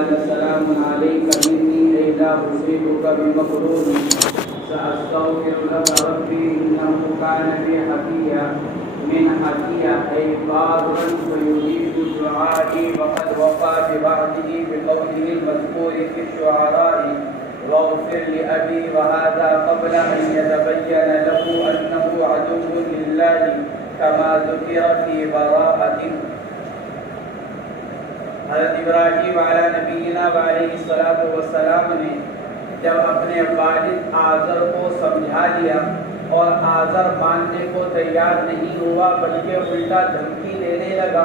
قال سلام عليك مني أي لا أصيبك بمكروه سأستغفر لك ربي إنه كان بي حفيا من حفيا أي بارا ويجيب دعائي وقد وفى ببعضه بقوله المذكور في الشعراء واغفر لأبي وهذا قبل أن يتبين له أنه عدو لله كما ذكر في براءة. حضرت ابراہیم علیہ نبینا علیہ الصلوۃ والسلام نے جب اپنے والد آزر کو سمجھا دیا اور آزر ماننے کو تیار نہیں ہوا بلکہ الٹا دھمکی دینے لگا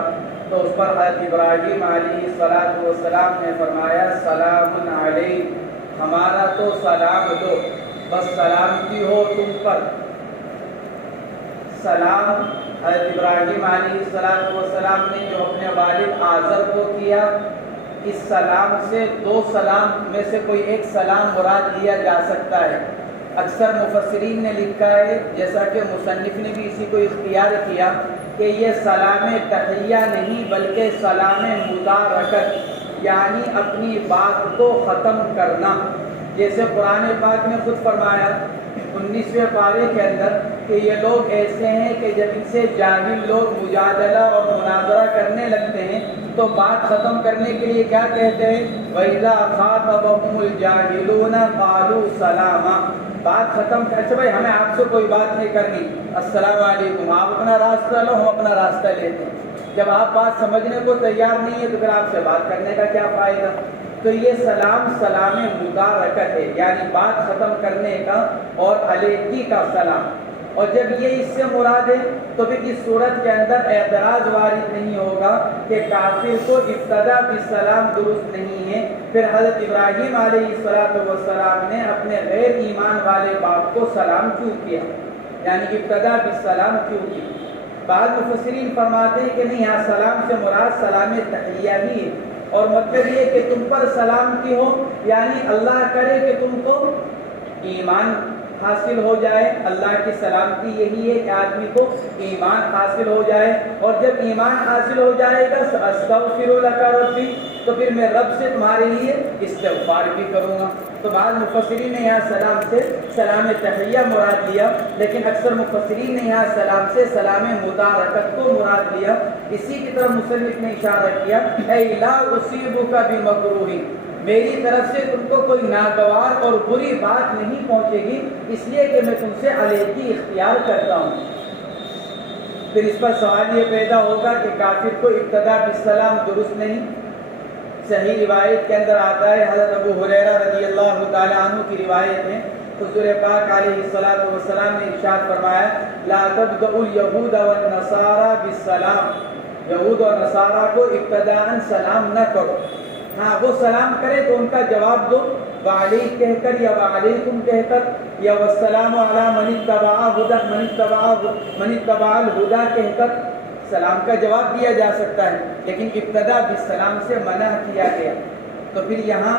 تو اس پر حضرت ابراہیم علیہ الصلوۃ والسلام نے فرمایا سلام علیک، ہمارا تو سلام دو، بس سلامتی ہو تم پر۔ سلام حضرت ابراہیم علیہ السلام نے جو اپنے والد آزر کو کیا، اس سلام سے دو سلام میں سے کوئی ایک سلام مراد لیا جا سکتا ہے۔ اکثر مفسرین نے لکھا ہے، جیسا کہ مصنف نے بھی اسی کو اختیار کیا، کہ یہ سلام تحیہ نہیں بلکہ سلام مدارکت، یعنی اپنی بات کو ختم کرنا۔ جیسے قرآن پاک نے خود فرمایا 19ویں پارے کے اندر کہ یہ لوگ ایسے ہیں کہ جب ان سے جاہل لوگ مجادلہ اور مناظرہ کرنے لگتے ہیں تو بات ختم کرنے کے لیے کیا کہتے ہیں؟ وَإِذَا خَاطَبَهُمُ الْجَاهِلُونَ قَالُوا سَلَامًا۔ بات ختم کر، اچھا بھائی ہمیں آپ سے کوئی بات نہیں کرنی، السلام علیکم، آپ اپنا راستہ لو، ہم اپنا راستہ لیتے ہیں۔ جب آپ بات سمجھنے کو تیار نہیں ہے تو پھر آپ سے بات کرنے کا کیا فائدہ؟ تو یہ سلام سلام مدارکت ہے، یعنی بات ختم کرنے کا اور علیحدگی کا سلام۔ اور جب یہ اس سے مراد ہے تو پھر اس صورت کے اندر اعتراض وارد نہیں ہوگا کہ کافر کو ابتدا بالسلام درست نہیں ہے۔ پھر حضرت ابراہیم علیہ السلام نے اپنے غیر ایمان والے باپ کو سلام کیوں کیا، یعنی ابتدا بالسلام کیوں کی؟ بعض مفسرین فرماتے ہیں کہ نہیں، یہاں سلام سے مراد سلام تحیہ ہی ہے، اور مطلب یہ کہ تم پر سلام کی ہو، یعنی اللہ کرے کہ تم کو ایمان حاصل ہو جائے۔ اللہ کی سلامتی یہی ہے کہ آدمی کو ایمان حاصل ہو جائے، اور جب ایمان حاصل ہو جائے گا استغفر لک ربی، تو پھر میں رب سے تمہارے لیے استغفار بھی کروں گا۔ تو بعض مفسرین نے یہاں سلام سے سلام تحیہ مراد لیا، لیکن اکثر مفسرین نے یہاں سلام سے سلام مدارکت کو مراد لیا۔ اسی کی طرف مصنف نے اشارہ کیا، اے لا اصیبک بمکروہ، میری طرف سے تم کو کوئی ناگوار اور بری بات نہیں پہنچے گی، اس لیے کہ میں تم سے علیحدگی اختیار کرتا ہوں۔ پھر اس پر سوال یہ پیدا ہوگا کہ کافر کو ابتدا بالسلام درست نہیں۔ صحیح روایت کے اندر آتا ہے، حضرت ابو ہریرہ رضی اللہ تعالیٰ عنہ کی روایت ہے، حضور پاک علیہ السلام نے ارشاد فرمایا لا تبدؤوا اليہود والنصارى بالسلام، یہود اور نصارہ کو ابتداءً سلام نہ کرو، ہاں وہ سلام کرے تو ان کا جواب دو وعلیک کہہ کر یا وعلیکم کہہ کر یا والسلام علی من اتبع الہدی کہہ کر سلام کا جواب دیا جا سکتا ہے، لیکن ابتدا بالسلام سے منع کیا گیا۔ تو پھر یہاں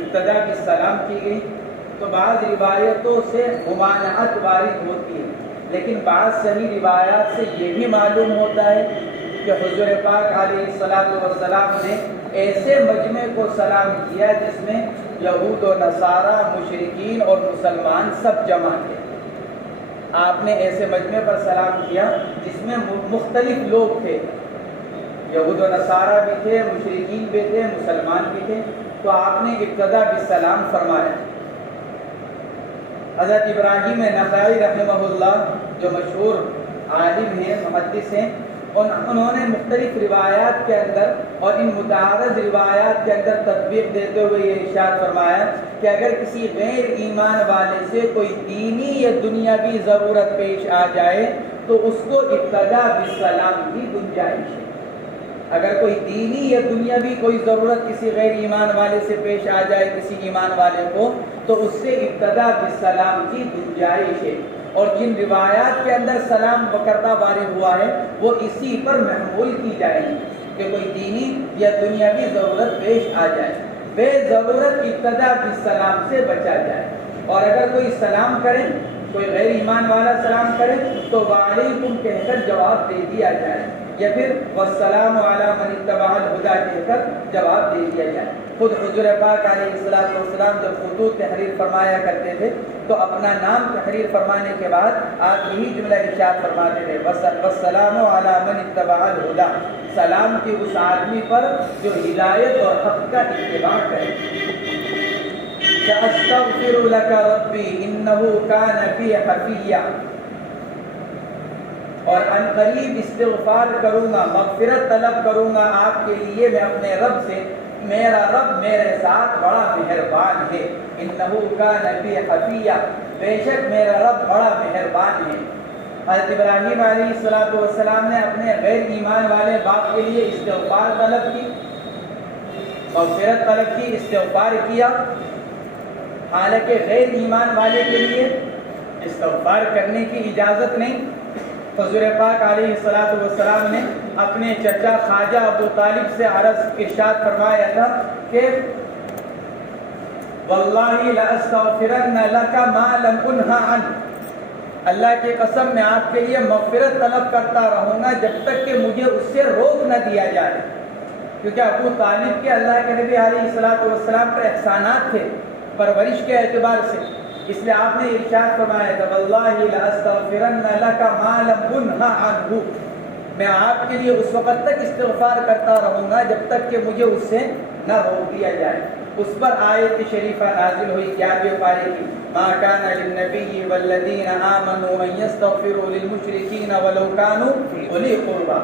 ابتدا بالسلام کی گئی، تو بعض روایتوں سے ممانعت وارد ہوتی ہے، لیکن بعض صحیح روایات سے یہ بھی معلوم ہوتا ہے کہ حضور پاک علیہ السلام نے ایسے مجمع کو سلام کیا جس میں یہود و نصارہ، مشرکین اور مسلمان سب جمع تھے۔ آپ نے ایسے مجمع پر سلام کیا جس میں مختلف لوگ تھے، یہود و نصارہ بھی تھے، مشرکین بھی تھے، مسلمان بھی تھے، تو آپ نے ابتدا بالسلام فرمایا۔ حضرت ابراہیم نخعی رحمہ اللہ جو مشہور عالم ہیں، محدث ہیں، انہوں نے مختلف روایات کے اندر اور ان متعارض روایات کے اندر تطبیق دیتے ہوئے یہ ارشاد فرمایا کہ اگر کسی غیر ایمان والے سے کوئی دینی یا دنیاوی ضرورت پیش آ جائے تو اس کو ابتدا بالسلام کی گنجائش ہے۔ اگر کوئی دینی یا دنیاوی کوئی ضرورت کسی غیر ایمان والے سے پیش آ جائے کسی ایمان والے کو، تو اس سے ابتدا بالسلام کی گنجائش ہے، اور جن روایات کے اندر سلام بکردہ وارد ہوا ہے وہ اسی پر محمول کی جائے گی کہ کوئی دینی یا دنیاوی ضرورت پیش آ جائے، بے ضرورت ابتدا بالسلام سے بچا جائے، اور اگر کوئی سلام کرے، کوئی غیر ایمان والا سلام کرے تو وعلیکم کہہ کر جواب دے دیا جائے۔ یا پھر والسلام علی من اتبع الہدی کہہ کر جواب دے دیا جائے۔ خود حضور پاک علیہ السلام جب خطوط تحریر فرمایا کرتے تھے تو اپنا نام تحریر فرمانے کے بعد آپ یہی جملہ ارشاد فرماتے تھے والسلام علی من اتبع الہدی، سلام کی اس آدمی پر جو ہدایت اور حق کا اتباع کرے۔ استغفر لک ربی انہ کان بی حفیہ، اور ان قریب استغفار کروں گا، مغفرت طلب کروں گا آپ کے لیے میں اپنے رب سے، میرا رب میرے ساتھ بڑا مہربان ہے۔ انہ کان بی حفیہ، بے شک میرا رب بڑا مہربان ہے۔ حضرت ابراہیم علیہ السلام نے اپنے غیر ایمان والے باپ کے لیے استغفار طلب کی، مغفرت طلب کی، استغفار کیا، حالانکہ غیر ایمان والے کے لیے استغفار کرنے کی اجازت نہیں۔ حضور پاک علیہ السلام نے اپنے چچا خواجہ ابو طالب سے عرض ارشاد فرمایا تھا کہ واللہ لاستغفرن لک ما لم انہ عنہ، اللہ کی قسم میں آپ کے لیے مغفرت طلب کرتا رہوں گا جب تک کہ مجھے اس سے روک نہ دیا جائے، کیونکہ ابو طالب کے اللہ کے نبی علیہ السلام پر احسانات تھے پرورش کے اعتبار سے، اس لیے آپ نے ارشاد فرمایا تھا واللہ لاستغفرن لک ما لم انہ عنہ، میں آپ کے لیے اس وقت تک استغفار کرتا رہوں گا جب تک کہ مجھے اس سے نہ روک دیا جائے۔ اس پر آیت شریفہ نازل ہوئی 11ویں پارے کی، ما کان للنبی والذین آمنوا ان یستغفروا للمشرکین ولو کانوا اولی قربی،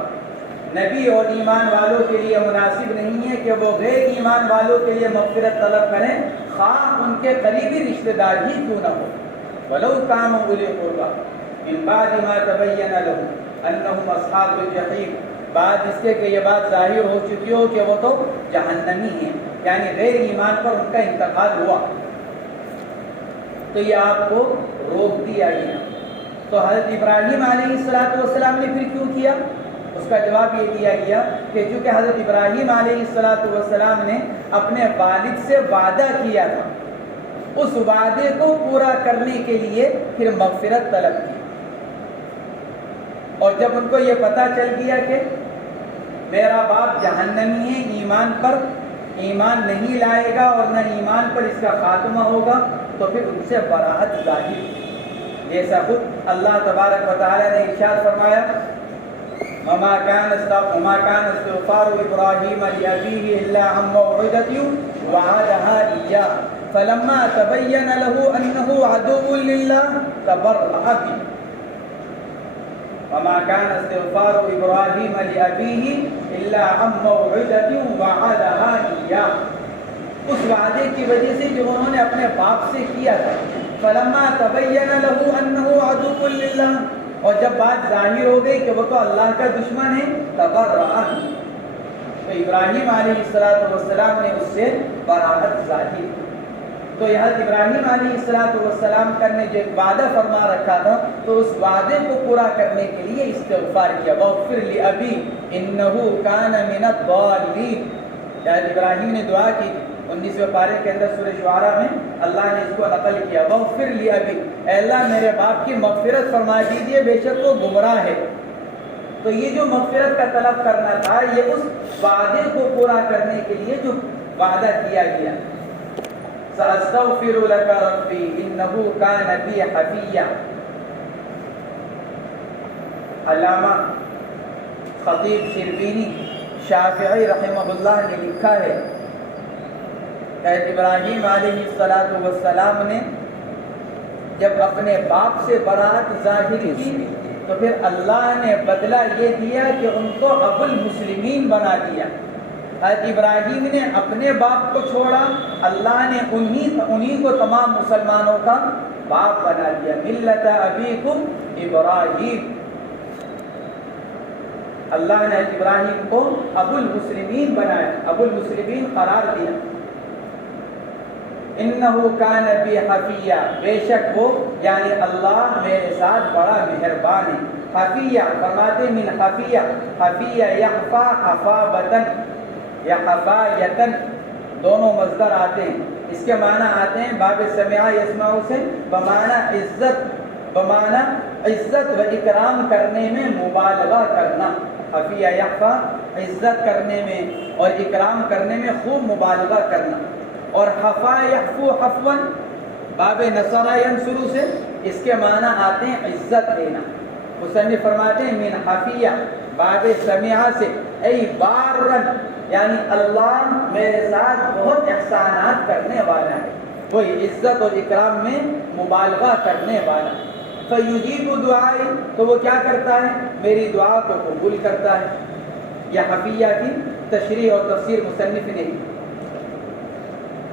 نبی اور ایمان والوں کے لیے مناسب نہیں ہے کہ وہ غیر ایمان والوں کے لیے مغفرت طلب کریں، خواہ ان کے قریبی رشتہ دار ہی کیوں نہ ہو۔ ولو کانوا اولی قربی من بعد ما تبین لهم انہم اصحاب الجحیم، بعد اس کے کہ یہ بات ظاہر ہو چکی ہو کہ وہ تو جہنمی ہیں، یعنی غیر ایمان پر ان کا انتقال ہوا، تو یہ آپ کو روک دیا گیا۔ تو حضرت ابراہیم علیہ السلام نے پھر کیوں کیا؟ اس کا جواب یہ دیا گیا کہ چونکہ حضرت ابراہیم علیہ السلام نے اپنے والد سے وعدہ کیا تھا، اس وعدے کو پورا کرنے کے لیے پھر مغفرت طلب کی، اور جب ان کو یہ پتہ چل گیا کہ میرا باپ جہنمی ہے، ایمان پر ایمان نہیں لائے گا اور نہ ایمان پر اس کا خاتمہ ہوگا، تو پھر ان سے براءت ظاہر کی، جیسا خود اللہ تبارک و تعالی نے ارشاد فرمایا وما كان استغفار ابراہیم لأبیہ الا عن موعدة وعدها إياه فلما تبين له انه عدو لله تبرأ منه۔ وما كان استغفار ابراہیم لأبیہ الا عن موعدة وعدها إياه، اس وعدے کی وجہ سے جو انہوں نے اپنے باپ سے کیا تھا، فلما تبین له انه عدو لله، اور جب بات ظاہر ہو گئی کہ وہ تو اللہ کا دشمن ہے، تبرأ، تو ابراہیم علیہ السلام نے اس سے براءت ظاہر کی۔ تو یہاں ابراہیم علیہ السلام نے جو وعدہ فرما رکھا تھا تو اس وعدے کو پورا کرنے کے لیے استغفار کیا، وَاغْفِرْ لِأَبِي إِنَّهُ كَانَ مِنَ الضَّالِّينَ، یعنی ابراہیم نے دعا کی 19ویں پارے کے اندر سورہ شعراء میں اللہ نے اس کو نقل کیا، وَاغْفِرْ لِأَبِي، اے اللہ میرے باپ کی مغفرت فرما دیجئے، بے شک وہ گمراہ ہے۔ تو یہ جو مغفرت کا طلب کرنا تھا یہ اس وعدے کو پورا کرنے کے لیے جو وعدہ کیا گیا، سأستغفر لك ربي إنه كان بي حفيا۔ علامہ خطیب شربینی شافعی رحمہ اللہ نے لکھا ہے کہ ابراہیم علیہ السلام نے جب اپنے باپ سے براءت ظاہر کی تو پھر اللہ نے بدلہ یہ دیا کہ ان کو ابو المسلمین بنا دیا۔ حضرت ابراہیم نے اپنے باپ کو چھوڑا، اللہ نے انہی کو تمام مسلمانوں کا باپ بنا دیا، ملت ابیکم ابراہیم، اللہ نے ابراہیم کو ابو المسلمین بنایا، ابو المسلمین قرار دیا۔ انہو کان بی حفیہ، بے شک وہ یعنی اللہ میرے ساتھ بڑا مہربان ہے۔ حفیہ فرماتے من حفیہ، حفیہ یحفا حفابتن یا حفایتن، دونوں مصدر آتے ہیں، اس کے معنی آتے ہیں باب سمع یسمع سے بمعنی عزت و اکرام کرنے میں مبالغہ کرنا۔ حفیہ یحفا عزت کرنے میں اور اکرام کرنے میں خوب مبالغہ کرنا، اور حفا یحفو حفوا باب نصر ینصر سے اس کے معنی آتے ہیں عزت دینا۔ مصنف فرماتے ہیں من حفیہ باب سمعہ سے ای بارن، یعنی اللہ میرے ساتھ بہت احسانات کرنے والا ہے، وہی عزت اور اکرام میں مبالغہ کرنے والا۔ فیجیب دعائے، تو وہ کیا کرتا ہے؟ میری دعا کو قبول کرتا ہے۔ یہ حفیہ کی تشریح اور تفسیر مصنف نے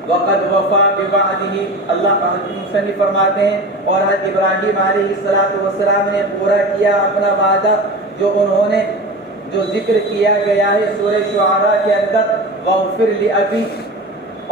وقد وفا بوعدہ، اللہ مصنف فرماتے ہیں اور حضرت ابراہیم علیہ السلام نے پورا کیا اپنا وعدہ جو انہوں نے جو ذکر کیا گیا ہے سورہ شعراء کے اندر، واغفر لأبی،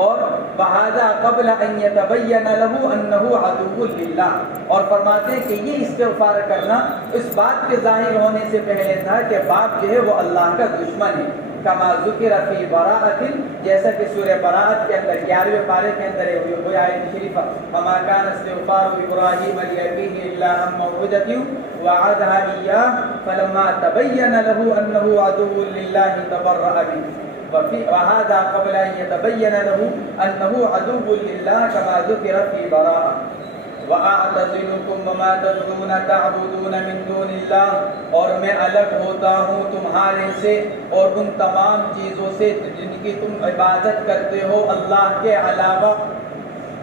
اور وہذا قبل ان یتبین له انه عدو للہ، اور فرماتے ہیں کہ یہ استغفار کرنا اس بات کے ظاہر ہونے سے پہلے تھا کہ باپ جو ہے وہ اللہ کا دشمن ہے، کما ذکر فی براءۃ، جیسا کہ سورہ براءت کے اندر 11ویں پارے کے اندر ہے وہ آیت شریفہ، فما کان استغفار ابراہیم لأبیہ الا عن موعدۃ وعدها ایاہ فلما تبین له انه عدو للہ تبرأ منہ، وهذا قبل ان يتبين له انه عدو لله كما ذكر في براءة، واعتزلكم وما تدعون تعبدون من دون الله، اور میں الگ ہوتا ہوں تمہارے سے اور ان تمام چیزوں سے جن کی تم عبادت کرتے ہو اللہ کے علاوہ،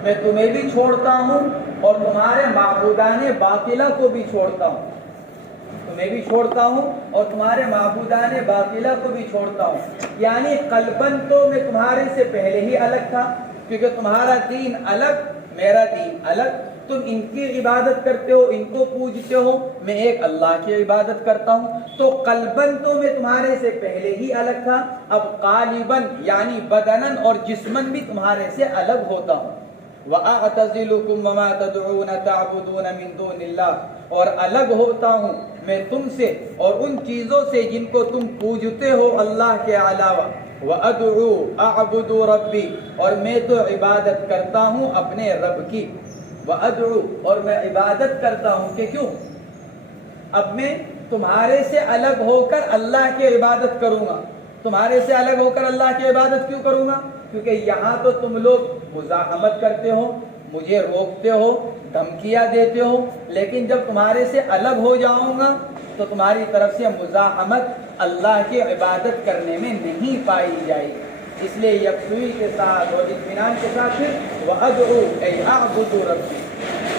میں تمہیں بھی چھوڑتا ہوں اور تمہارے معبودان باطلہ کو بھی چھوڑتا ہوں، تمہیں بھی چھوڑتا ہوں اور تمہارے معبودان باطلہ کو بھی چھوڑتا ہوں۔ یعنی قلباً تو میں تمہارے سے پہلے ہی الگ تھا، کیونکہ تمہارا دین الگ میرا دین الگ، تم ان کی عبادت کرتے ہو، ان کو پوجتے ہو، میں ایک اللہ کی عبادت کرتا ہوں، تو قلباً تو میں تمہارے سے پہلے ہی الگ تھا، اب قالباً یعنی بدناً اور جسماً بھی تمہارے سے الگ ہوتا ہوں۔ وَأَعْتَزِلُكُمْ وَمَا تَدْعُونَ تَعْبُدُونَ مِن دُونِ اللَّهِ، اور الگ ہوتا ہوں میں تم سے اور ان چیزوں سے جن کو تم پوجتے ہو اللہ کے علاوہ۔ وَأَدْعُو أَعْبُدُ رَبِّي، اور میں تو عبادت کرتا ہوں اپنے رب کی۔ وَأَدْعُو، اور میں عبادت کرتا ہوں کہ کیوں؟ اب میں تمہارے سے الگ ہو کر اللہ کی عبادت کروں گا۔ تمہارے سے الگ ہو کر اللہ کی عبادت کیوں کروں گا؟ کیونکہ یہاں تو تم لوگ مزاحمت کرتے ہو، مجھے روکتے ہو، دھمکیاں دیتے ہو، لیکن جب تمہارے سے الگ ہو جاؤں گا تو تمہاری طرف سے مزاحمت اللہ کی عبادت کرنے میں نہیں پائی جائے گی۔ اس لیے یکسوئی کے ساتھ اور اطمینان کے ساتھ پھر وَأَدْعُو أَيْ أَعْبُدُ رَبِّي،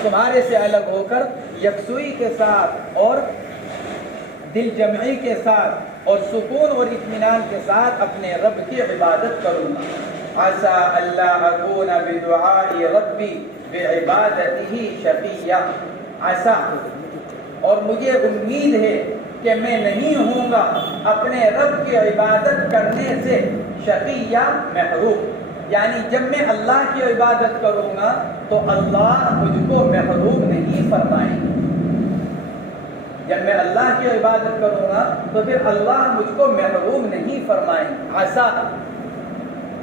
تمہارے سے الگ ہو کر یکسوئی کے ساتھ اور دل جمعی کے ساتھ اور سکون اور اطمینان کے ساتھ اپنے رب کی عبادت کروں گا۔ عَسَىٰ أَلَّا أَكُونَ بِدُعَاءِ رَبِّي بِعِبَادَتِهِ شَقِيًّا، عَسَىٰ، اور مجھے امید ہے کہ میں نہیں ہوں گا اپنے رب کی عبادت کرنے سے شقیہ محروم، یعنی جب میں اللہ کی عبادت کروں گا تو اللہ مجھ کو محروم نہیں فرمائیں گے۔ جب میں اللہ کی عبادت کروں گا تو پھر اللہ مجھ کو محروم نہیں فرمائیں گے، عسا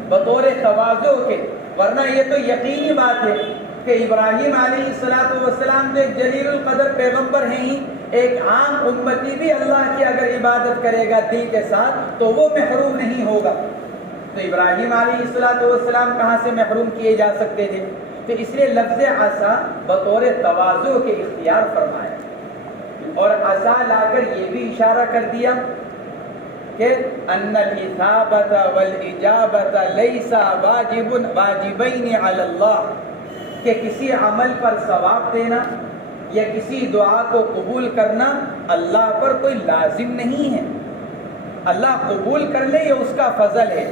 بطور تواضع کے، ورنہ یہ تو یقینی بات ہے کہ ابراہیم علیہ السلام جو ایک جلیل القدر پیغمبر ہیں ہی، ایک عام امتی بھی اللہ کی اگر عبادت کرے گا دل کے ساتھ تو وہ محروم نہیں ہوگا۔ تو ابراہیم علیہ السلام کہاں سے محروم کیے جا سکتے تھے؟ تو اس لیے لفظ عسا بطور تواضع کے اختیار فرمایا، اور عسا لا کر یہ بھی اشارہ کر دیا کہ ان الاثابۃ والاجابۃ لیس واجبین علی اللہ، کہ کسی عمل پر ثواب دینا یا کسی دعا کو قبول کرنا اللہ پر کوئی لازم نہیں ہے۔ اللہ قبول کر لے یہ اس کا فضل ہے،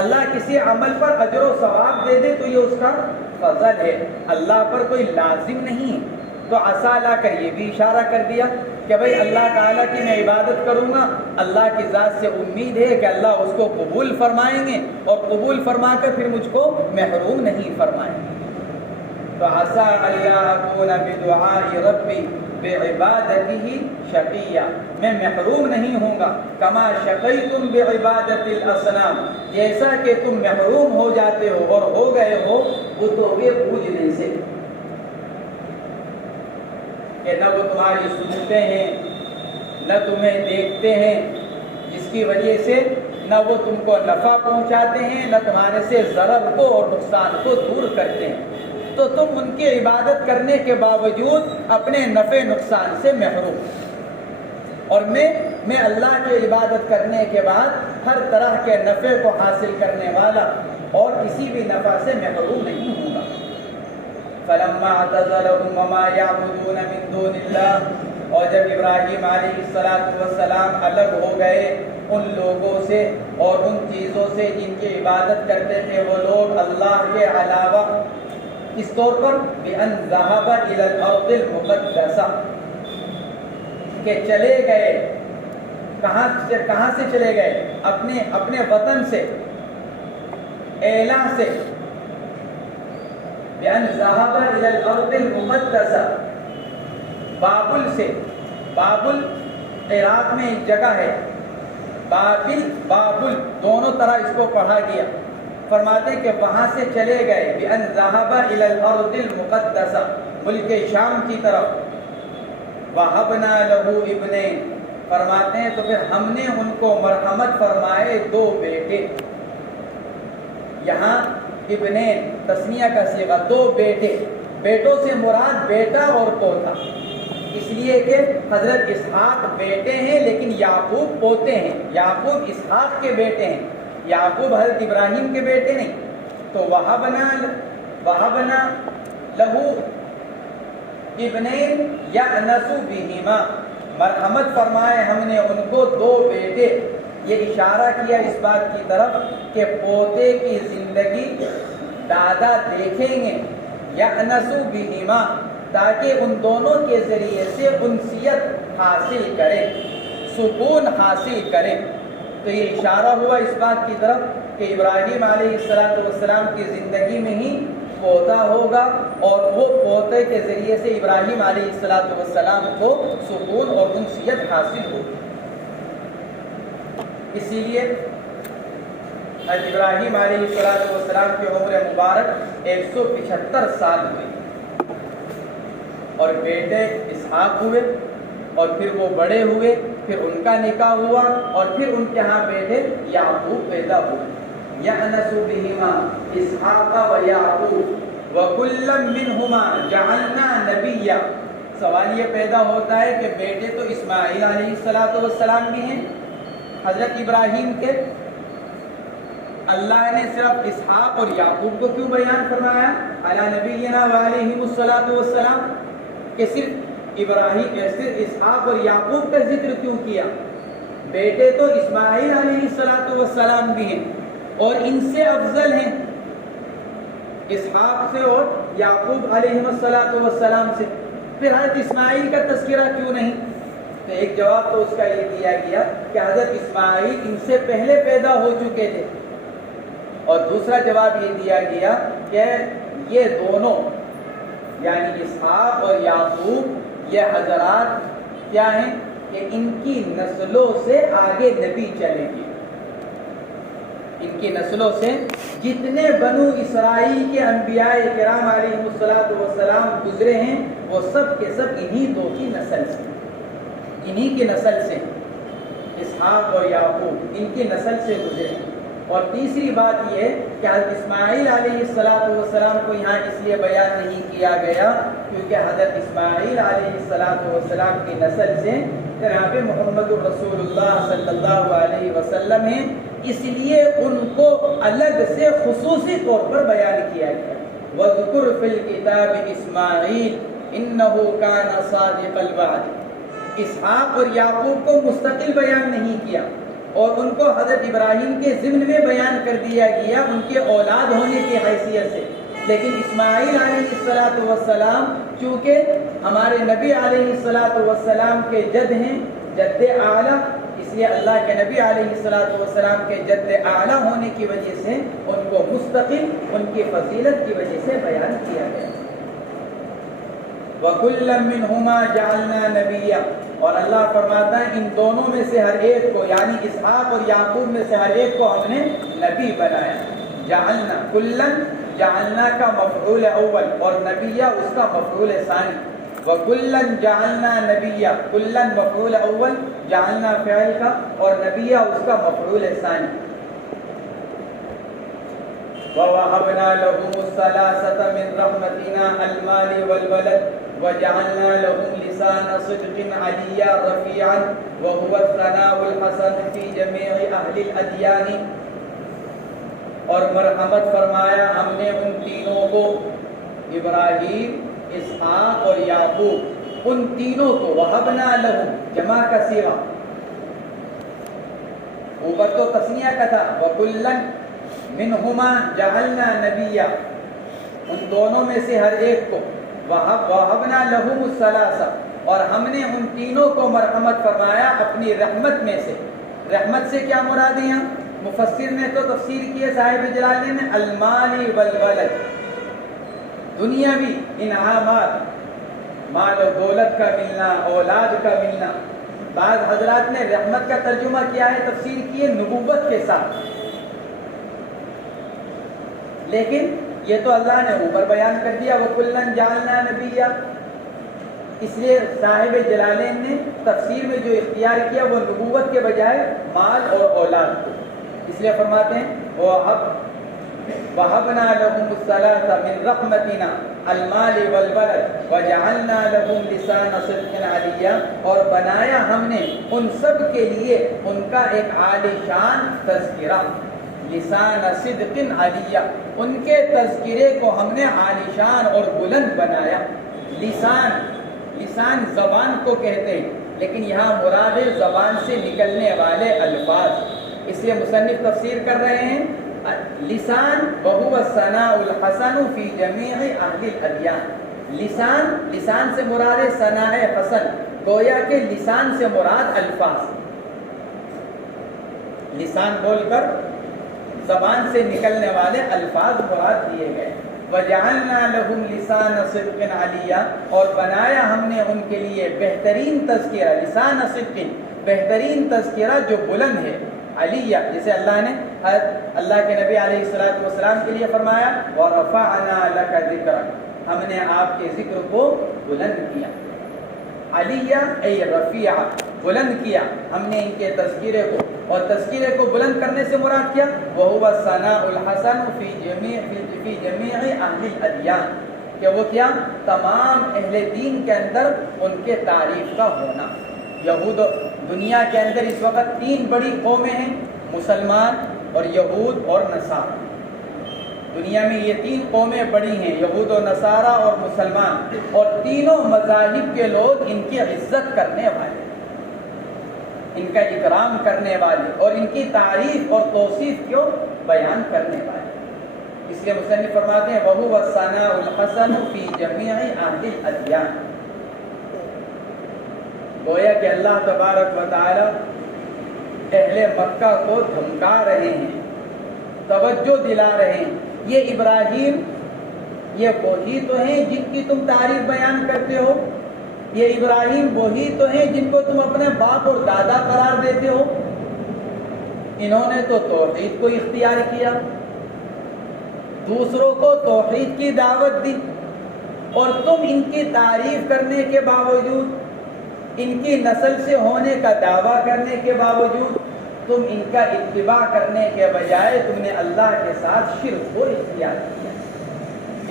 اللہ کسی عمل پر اجر و ثواب دے دے تو یہ اس کا فضل ہے، اللہ پر کوئی لازم نہیں ہے۔ تو عسا لا کر یہ بھی اشارہ کر دیا کہ بھئی اللہ تعالیٰ کی میں عبادت کروں گا، اللہ کی ذات سے امید ہے کہ اللہ اس کو قبول فرمائیں گے اور قبول فرما کر پھر مجھ کو محروم نہیں فرمائیں گے۔ تو عسا اللہ اکون بدعاء ربی بعبادتہ شقیہ، میں محروم نہیں ہوں گا، کما شقیتم بعبادت الاصنام، جیسا کہ تم محروم ہو جاتے ہو اور ہو گئے ہو بتوں کے پوجنے سے، کہ نہ وہ تمہاری سنتے ہیں، نہ تمہیں دیکھتے ہیں، جس کی وجہ سے نہ وہ تم کو نفع پہنچاتے ہیں نہ تمہارے سے ضرر کو اور نقصان کو دور کرتے ہیں، تو تم ان کی عبادت کرنے کے باوجود اپنے نفع نقصان سے محروم، اور میں اللہ کی عبادت کرنے کے بعد ہر طرح کے نفع کو حاصل کرنے والا اور کسی بھی نفع سے محروم نہیں ہوں گا۔ فلما اعتزلهم وما يعبدون من دون اللہ، اور جب ابراہیم علیہ السلام الگ ہو گئے ان لوگوں سے اور ان چیزوں سے جن کی عبادت کرتے تھے وہ لوگ اللہ کے علاوہ، اس طور پر بأن ذهب إلى الأرض المقدسة، کہ چلے گئے، کہاں سے چلے گئے؟ اپنے وطن سے، اعلیٰ سے، بأن ذهب إلى الأرض المقدسة، بابل سے، بابل عراق میں ایک جگہ ہے، بابل دونوں طرح اس کو پڑھا گیا، فرماتے ہیں کہ وہاں سے چلے گئے، بأن ذهب إلى الأرض المقدسة، ملک شام کی طرف، وَهَبْنَا لَهُ ابْنَيْنِ، فرماتے ہیں تو پھر ہم نے ان کو مرحمت فرمائے 2 بیٹے، یہاں ابنین تسنیہ کا صیغہ، 2 بیٹے، بیٹوں سے مراد بیٹا اور پوتا، اس لیے کہ حضرت اسحاق بیٹے ہیں لیکن یعقوب پوتے ہیں، یعقوب اسحاق کے بیٹے ہیں، یعقوب حضرت ابراہیم کے بیٹے نہیں، تو وَهَبْنَا لَهُ ابنین یأنس بہما، مرحمت فرمائے ہم نے ان کو 2 بیٹے، یہ اشارہ کیا اس بات کی طرف کہ پوتے کی زندگی دادا دیکھیں گے، یأنس بہما، تاکہ ان دونوں کے ذریعے سے انسیت حاصل کرے، سکون حاصل کرے، تو یہ اشارہ ہوا اس بات کی طرف کہ ابراہیم علیہ السلام کی زندگی میں ہی پوتا ہوگا اور وہ پوتے کے ذریعے سے ابراہیم علیہ السلام کو سکون اور انسیت حاصل ہوگی۔ اسی لیے حضرت ابراہیم علیہ السلام کی عمر مبارک 175 سال ہوئی، اور بیٹے اسحاق ہوئے، اور پھر وہ بڑے ہوئے، پھر ان کا نکاح ہوا، اور پھر ان کے ہاں بیٹے یعقوب پیدا ہوئے، یأنس بہما اسحاق و یعقوب وکلا منہما جعلنا نبیا۔ سوال یہ پیدا ہوتا ہے کہ بیٹے تو اسماعیل علیہ السلام بھی ہیں حضرت ابراہیم کے، اللہ نے صرف اسحاق اور یعقوب کو کیوں بیان فرمایا علی نبینا وعلیہم السلام، کہ صرف صرف اسحاق اور یعقوب کا ذکر کیوں کیا؟ بیٹے تو اسماعیل علیہ السلام بھی ہیں اور ان سے افضل ہیں، اسحاق سے اور یعقوب علیہ السلام سے، پھر حضرت اسماعیل کا تذکرہ کیوں نہیں؟ تو ایک جواب تو اس کا یہ دیا گیا کہ حضرت اسماعیل ان سے پہلے پیدا ہو چکے تھے، اور دوسرا جواب یہ دیا گیا کہ یہ دونوں یعنی اسحاق اور یعقوب یہ حضرات کیا ہیں کہ ان کی نسلوں سے آگے نبی چلیں گے، ان کی نسلوں سے جتنے بنو اسرائیل کے انبیاء کرام علیہ السلام گزرے ہیں وہ سب کے سب انہی 2 کی نسل سے، انہی کی نسل سے، اسحاق اور یعقوب ان کی نسل سے گزرے ہیں۔ اور تیسری بات یہ کہ حضرت اسماعیل علیہ السلام کو یہاں اس لیے بیان نہیں کیا گیا کیونکہ حضرت اسماعیل علیہ السلام کی نسل سے جناب محمد رسول اللہ صلی اللہ علیہ وسلم ہیں، اس لیے ان کو الگ سے خصوصی طور پر بیان کیا گیا۔ وَذْكُرْ فِي الْكِتَابِ إِسْمَاعِيلَ إِنَّهُ كَانَ صَادِقَ الْوَعْدِ، اسحاق اور یعقوب کو مستقل بیان نہیں کیا، اور ان کو حضرت ابراہیم کے ضمن میں بیان کر دیا گیا ان کے اولاد ہونے کی حیثیت سے، لیکن اسماعیل علیہ السلام چونکہ ہمارے نبی علیہ السلام کے جد ہیں، جد اعلیٰ، اس لیے اللہ کے نبی علیہ السلام کے جد اعلیٰ ہونے کی وجہ سے ان کو مستقل ان کی فضیلت کی وجہ سے بیان کیا گیا۔ وَكُلًّا مِّنْهُمَا جَعَلْنَا نَبِيًّا، اور اللہ فرماتا ہے ان دونوں میں سے ہر ایک کو یعنی اسحاق اور یعقوب میں سے ہر ایک کو ہم نے نبی بنایا۔ جعلنا، کلن جعلنا کا مفعول اول اور نبیہ اس کا مفعول ثانی، وَكُلًّا جَعَلْنَا نَبِيًّا، کُلًّا مفعول اول، جعلنا فعل کا، اور نبیہ اس کا مفعول ثانی. وَوَهَبْنَا لَهُمُ الثَّلَاثَةَ مِنْ رَحْمَتِنَا الْمَالِ وَالْوَلَدِ وَجَعَلْنَا لَهُمْ لِسَانَ صِدْقٍ عَلِيًّا رَفِيعًا وَهُوَ الثَّنَاءُ الْحَسَنُ فِي جَمِيعِ أَهْلِ الْأَدْيَانِ. اور مرحمت فرمایا ہم نے ان تینوں کو، ابراہیم، اسحاق اور یعقوب، ان تینوں کو. وَهَبْنَا لَهُمْ جمع کا صیغہ، اوپر تو تثنیہ کا تھا، وَكُلًّا مِنْهُمَا جَعَلْنَا نَبِيًّا، ان دونوں میں سے ہر ایک کو. وَهَبْنَا لَهُمُ الثَّلَاثَةَ، اور ہم نے ان تینوں کو مرحمت فرمایا اپنی رحمت میں سے. رحمت سے کیا مراد ہے؟ مفسر نے تو تفسیر کی ہے صاحب جلالین نے، المال والولد، دنیاوی انعامات، مال و دولت کا ملنا، اولاد کا ملنا. بعض حضرات نے رحمت کا ترجمہ کیا ہے، تفسیر کی ہے نبوت کے ساتھ، لیکن یہ تو اللہ نے اوپر بیان کر دیا وَكُلًّا جَعَلْنَا نَبِيًّا. اس لیے صاحب جلالین نے تفسیر میں جو اختیار کیا وہ نبوت کے بجائے مال اور اولاد کو. اس لیے فرماتے ہیں وَهَبْنَا لَهُمُ الثَّلَاثَةَ مِنْ رَحْمَتِنَا الْمَالِ وَالْوَلَدِ وَجَعَلْنَا لَهُمْ لِسَانَ صِدْقٍ عَلِيًّا، اور بنایا ہم نے ان سب کے لیے ان کا ایک عالی شان تذکرہ. لسان صدق علیہ، ان کے تذکرے کو ہم نے عالی شان اور بلند بنایا. لسان زبان کو کہتے ہیں، لیکن یہاں مراد ہے زبان سے نکلنے والے الفاظ. اس لیے مصنف تفسیر کر رہے ہیں لسان وَهُوَ الثَّنَاءُ الْحَسَنُ فِي جَمِيعِ أَهْلِ الْأَدْيَانِ. لسان سے مراد ہے ثناء حسن، گویا کہ لسان سے مراد الفاظ. لسان بول کر زبان سے نکلنے والے الفاظ مراد دیے گئے. وَجَعَلْنَا لَهُمْ لِسَانَ صِدْقٍ عَلِيًّا، اور بنایا ہم نے ان کے لیے بہترین تذکرہ. لسان صدق، بہترین تذکرہ جو بلند ہے. علیہ، جسے اللہ نے اللہ کے نبی علیہ السلام کے لیے فرمایا وَرَفَعْنَا لَكَ ذِكْرَكَ، ہم نے آپ کے ذکر کو بلند کیا. علیہ ای رفیع، بلند کیا ہم نے ان کے تذکرے کو. اور تذکرے کو بلند کرنے سے مراد کیا؟ وَهُوَ الثَّنَاءُ الْحَسَنُ فِي جَمِيعِ أَهْلِ الْأَدْيَانِ، کہ وہ کیا؟ تمام اہل دین کے اندر ان کے تعریف کا ہونا. یہود دنیا کے اندر اس وقت تین بڑی قومیں ہیں، مسلمان اور یہود اور نصارہ. دنیا میں یہ تین قومیں بڑی ہیں، یہود و نصارہ اور مسلمان، اور تینوں مذاہب کے لوگ ان کی عزت کرنے والے، ان کا اکرام کرنے والے، اور ان کی تعریف اور توصیف کو بیان کرنے والے. اس لیے مصنف فرماتے ہیں وَهُوَ الثَّنَاءُ الْحَسَنُ فِي جَمِيعِ أَهْلِ الْأَدْيَانِ. گویا کہ اللہ تبارک و تعالی اہل مکہ کو دھمکا رہے ہیں، توجہ دلا رہے ہیں. یہ ابراہیم، یہ وہی تو ہیں جن کی تم تعریف بیان کرتے ہو، یہ ابراہیم وہی تو ہیں جن کو تم اپنے باپ اور دادا قرار دیتے ہو. انہوں نے تو توحید کو اختیار کیا، دوسروں کو توحید کی دعوت دی، اور تم ان کی تعریف کرنے کے باوجود، ان کی نسل سے ہونے کا دعویٰ کرنے کے باوجود، تم ان کا اتباع کرنے کے بجائے تم نے اللہ کے ساتھ شرک کو اختیار کیا.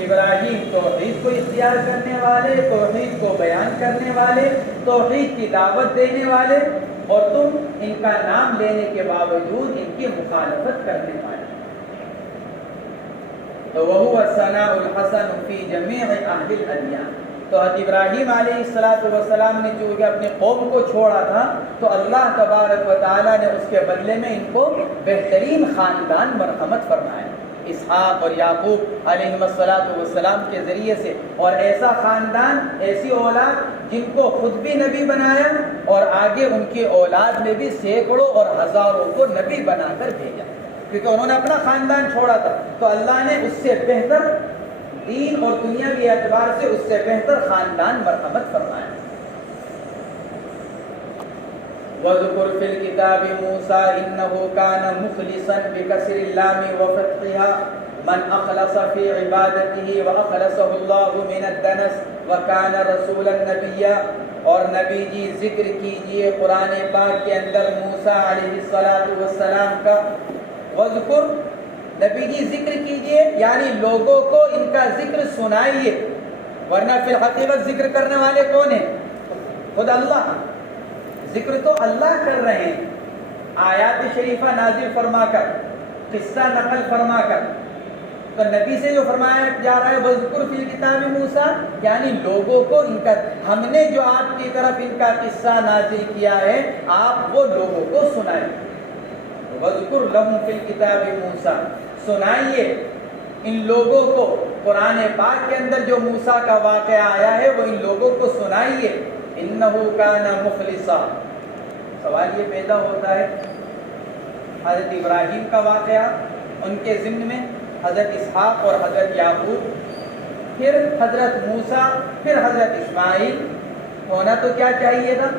ابراہیم توحید کو اختیار کرنے والے، توحید کو بیان کرنے والے، توحید کی دعوت دینے والے، اور تم ان کا نام لینے کے باوجود ان کی مخالفت کرنے والے. تو وَهُوَ الثَّنَاءُ الْحَسَنُ فِي جَمِيعِ أَهْلِ الْأَدْيَانِ. تو ابراہیم علیہ السلام نے چونکہ اپنے قوم کو چھوڑا تھا، تو اللہ تبارک و تعالیٰ نے اس کے بدلے میں ان کو بہترین خاندان مرحمت فرمایا، اسحاق اور یعقوب علیہ السلام کے ذریعے سے. اور ایسا خاندان، ایسی اولاد جن کو خود بھی نبی بنایا، اور آگے ان کی اولاد میں بھی سینکڑوں اور ہزاروں کو نبی بنا کر بھیجا، کیونکہ انہوں نے اپنا خاندان چھوڑا تھا. تو اللہ نے اس سے بہتر دین اور دنیاوی اعتبار سے اس سے بہتر خاندان مرحمت فرمایا. وَذْكُرْ فِي الْكِتَابِ مُوسَىٰ إِنَّهُ كَانَ مُخْلِصًا بِكَسْرِ اللَّامِ وَفَتْحِهَا من اخلص فی عبادتہ واخلصہ اللہ من الدنس وکان رسولا نبیا. اور نبی جی ذکر کیجئے قرآن پاک کے اندر موسیٰ علیہ السلام کا. وذکر، نبی جی ذکر کیجئے یعنی لوگوں کو ان کا ذکر سنائیے، ورنہ فی الحقیقت ذکر کرنے والے کون ہیں؟ خود اللہ. ذکر تو اللہ کر رہے ہیں، آیات شریفہ نازل فرما کر، قصہ نقل فرما کر. تو نبی سے جو فرمایا جا رہا ہے وذکر فی الکتاب موسیٰ، یعنی لوگوں کو ان کا، ہم نے جو آپ کی طرف ان کا قصہ نازل کیا ہے آپ وہ لوگوں کو سنائیں. وذکر لہم فی الکتاب موسیٰ، سنائیے ان لوگوں کو قرآن پاک کے اندر جو موسیٰ کا واقعہ آیا ہے وہ ان لوگوں کو سنائیے. انہ کان مخلصا. سوال یہ پیدا ہوتا ہے حضرت ابراہیم کا واقعہ، ان کے ضمن میں حضرت اسحاق اور حضرت یعقوب، پھر حضرت موسیٰ، پھر حضرت اسماعیل. ہونا تو کیا چاہیے تھا؟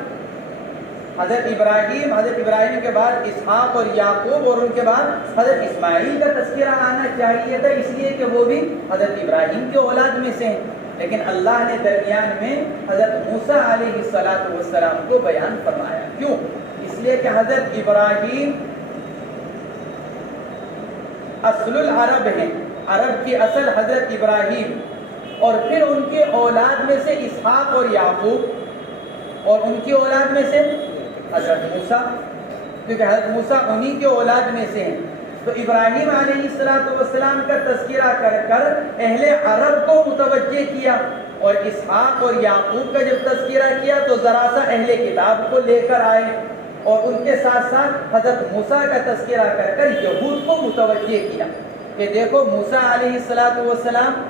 حضرت ابراہیم کے بعد اسحاق اور یعقوب، اور ان کے بعد حضرت اسماعیل کا تذکرہ آنا چاہیے تھا، اس لیے کہ وہ بھی حضرت ابراہیم کے اولاد میں سے ہیں. لیکن اللہ نے درمیان میں حضرت موسیٰ علیہ السلام کو بیان فرمایا. کیوں؟ اس لیے کہ حضرت ابراہیم اصل العرب ہیں، عرب کی اصل حضرت ابراہیم، اور پھر ان کے اولاد میں سے اسحاق اور یعقوب، اور ان کی اولاد میں سے حضرت موسیٰ، کیونکہ حضرت موسیٰ انہی کے اولاد میں سے ہیں. تو ابراہیم علیہ السلام کا تذکرہ کر کر اہل عرب کو متوجہ کیا، اور اسحاق اور یعقوب کا جب تذکرہ کیا تو ذرا سا اہل کتاب کو لے کر آئے، اور ان کے ساتھ ساتھ حضرت موسیٰ کا تذکرہ کر کر یہود کو متوجہ کیا کہ دیکھو موسیٰ علیہ السلام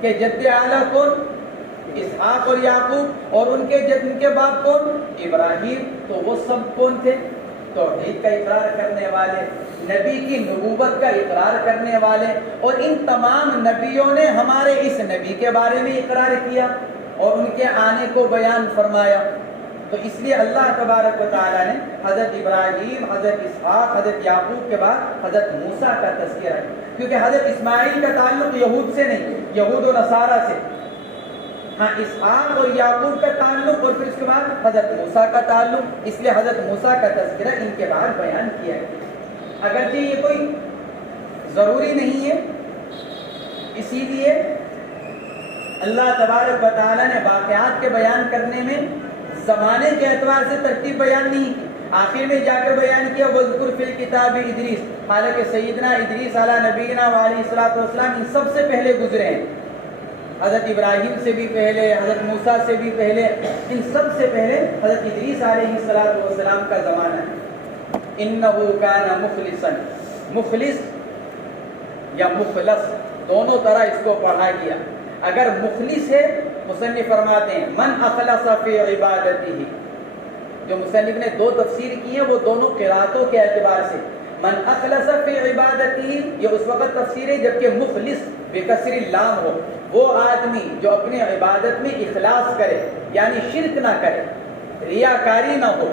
کے جد اعلیٰ کون؟ اسحاق اور یعقوب، اور ان کے باپ کون؟ ابراہیم. تو وہ سب کون تھے؟ توحید کا اقرار کرنے والے، نبی کی نبوت کا اقرار کرنے والے. اور ان تمام نبیوں نے ہمارے اس نبی کے بارے میں اقرار کیا اور ان کے آنے کو بیان فرمایا. تو اس لیے اللہ تبارک و تعالیٰ نے حضرت ابراہیم، حضرت اسحاق، حضرت یعقوب کے بعد حضرت موسیٰ کا تذکرہ ہے، کیونکہ حضرت اسماعیل کا تعلق یہود سے نہیں، یہود و نصارہ سے. ہاں اسحاق اور یعقوب کا تعلق، اور پھر اس کے بعد حضرت موسیٰ کا تعلق، اس لیے حضرت موسیٰ کا تذکرہ ان کے بعد بیان کیا ہے. اگرچہ یہ کوئی ضروری نہیں ہے، اسی لیے اللہ تبارک و تعالیٰ نے واقعات کے بیان کرنے میں زمانے کے اعتبار سے ترتیب بیان نہیں کی. آخر میں جا کر بیان کیا وذکر فی الکتاب ادریس، حالانکہ سیدنا ادریس علی نبینا علیہ السلام ان سب سے پہلے گزرے ہیں. حضرت ابراہیم سے بھی پہلے، حضرت موسیٰ سے بھی پہلے، ان سب سے پہلے حضرت ادریس علیہ السلام کا زمانہ ہے. انہ کان مخلصا، مخلص یا مخلص دونوں طرح اس کو پڑھا گیا. اگر مخلص ہے، مصنف فرماتے ہیں من اخلص فی عبادتہ. جو مصنف نے دو تفسیر کی ہیں وہ دونوں قراتوں کے اعتبار سے. من اخلص فی عبادتہ یہ اس وقت تفسیر ہے جبکہ مخلص بکسر اللام ہو، وہ آدمی جو اپنی عبادت میں اخلاص کرے، یعنی شرک نہ کرے، ریاکاری نہ ہو،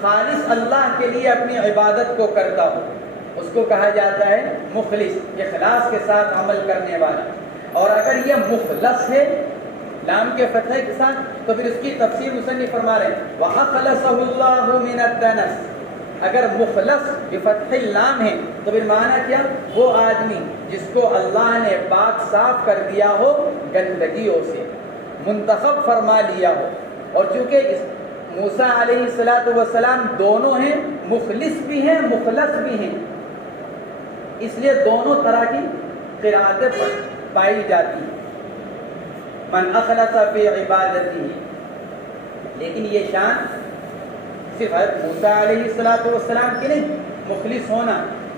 خالص اللہ کے لیے اپنی عبادت کو کرتا ہو، اس کو کہا جاتا ہے مخلص، اخلاص کے ساتھ عمل کرنے والا. اور اگر یہ مخلص ہے لام کے فتح کے ساتھ تو پھر اس کی تفسیر مصنف فرما رہے ہیں وَأَخْلَصَهُ اللَّهُ مِنَ الدَّنَسِ. اگر مخلص بفتح اللام ہے تو پھر معنی کیا؟ وہ آدمی جس کو اللہ نے پاک صاف کر دیا ہو گندگیوں سے، منتخب فرما لیا ہو. اور چونکہ موسیٰ علیہ السلام دونوں ہیں، مخلص بھی ہیں مخلص بھی ہیں، اس لیے دونوں طرح کی قراتیں پائی جاتی ہیں. من اخلص فی عبادتہ، لیکن یہ شان صرف حضرت موسیٰ علیہ السلام کی نہیں، مخلص ہونا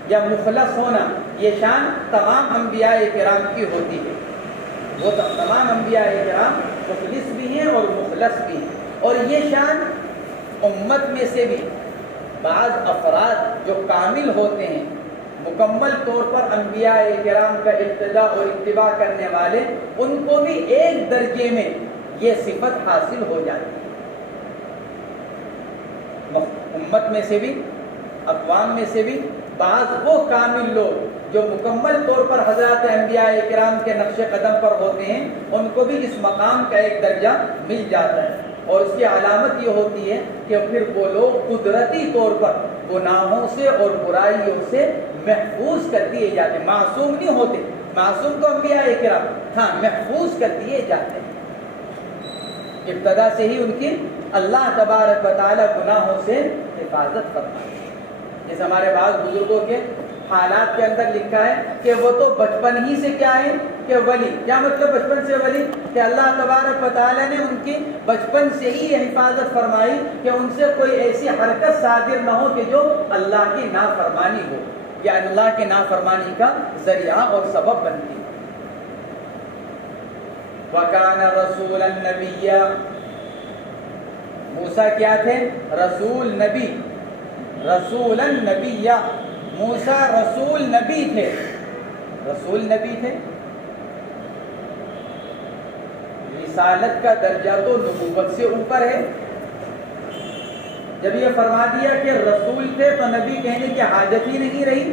یا مخلص ہونا یہ شان تمام انبیاء کرام کی ہوتی ہے. وہ تمام انبیاء کرام مخلص بھی ہیں اور مخلص بھی ہیں. اور یہ شان امت میں سے بھی بعض افراد جو کامل ہوتے ہیں، مکمل طور پر انبیاء کرام کا اقتداء اور اتباع کرنے والے، ان کو بھی ایک درجے میں یہ صفت حاصل ہو جاتی ہے. امت میں سے بھی اقوام میں سے بھی بعض وہ کامل لوگ جو مکمل طور پر حضرات انبیاء کرام کے نقش قدم پر ہوتے ہیں، ان کو بھی اس مقام کا ایک درجہ مل جاتا ہے، اور اس کی علامت یہ ہوتی ہے کہ پھر وہ لوگ قدرتی طور پر گناہوں سے اور برائیوں سے محفوظ کر دیے جاتے ہیں۔ معصوم نہیں ہوتے، معصوم تو انبیاء کرام، ہاں محفوظ کر دیے جاتے ہیں۔ ابتدا سے ہی ان کی اللہ تبارک و تعالی گناہوں سے حفاظت فرماتے ہیں۔ جیسے ہمارے بعض بزرگوں کے حالات کے اندر لکھا ہے کہ وہ تو بچپن ہی سے کیا ہے کہ ولی۔ کیا مطلب بچپن سے ولی؟ کہ اللہ تبارک و تعالی نے ان کی بچپن سے ہی یہ حفاظت فرمائی کہ ان سے کوئی ایسی حرکت صادر نہ ہو کہ جو اللہ کی نافرمانی ہو یا اللہ کے نافرمانی کا ذریعہ اور سبب بنتی۔ وَكَانَ رَسُولًا نَبِيًّا، موسیٰ کیا تھے؟ رسول نبی، رسولا نبیّا، موسیٰ رسول نبی تھے، رسول نبی تھے۔ رسالت کا درجہ تو نبوت سے اوپر ہے۔ جب یہ فرما دیا کہ رسول تھے تو نبی کہنے کی حاجت ہی نہیں رہی،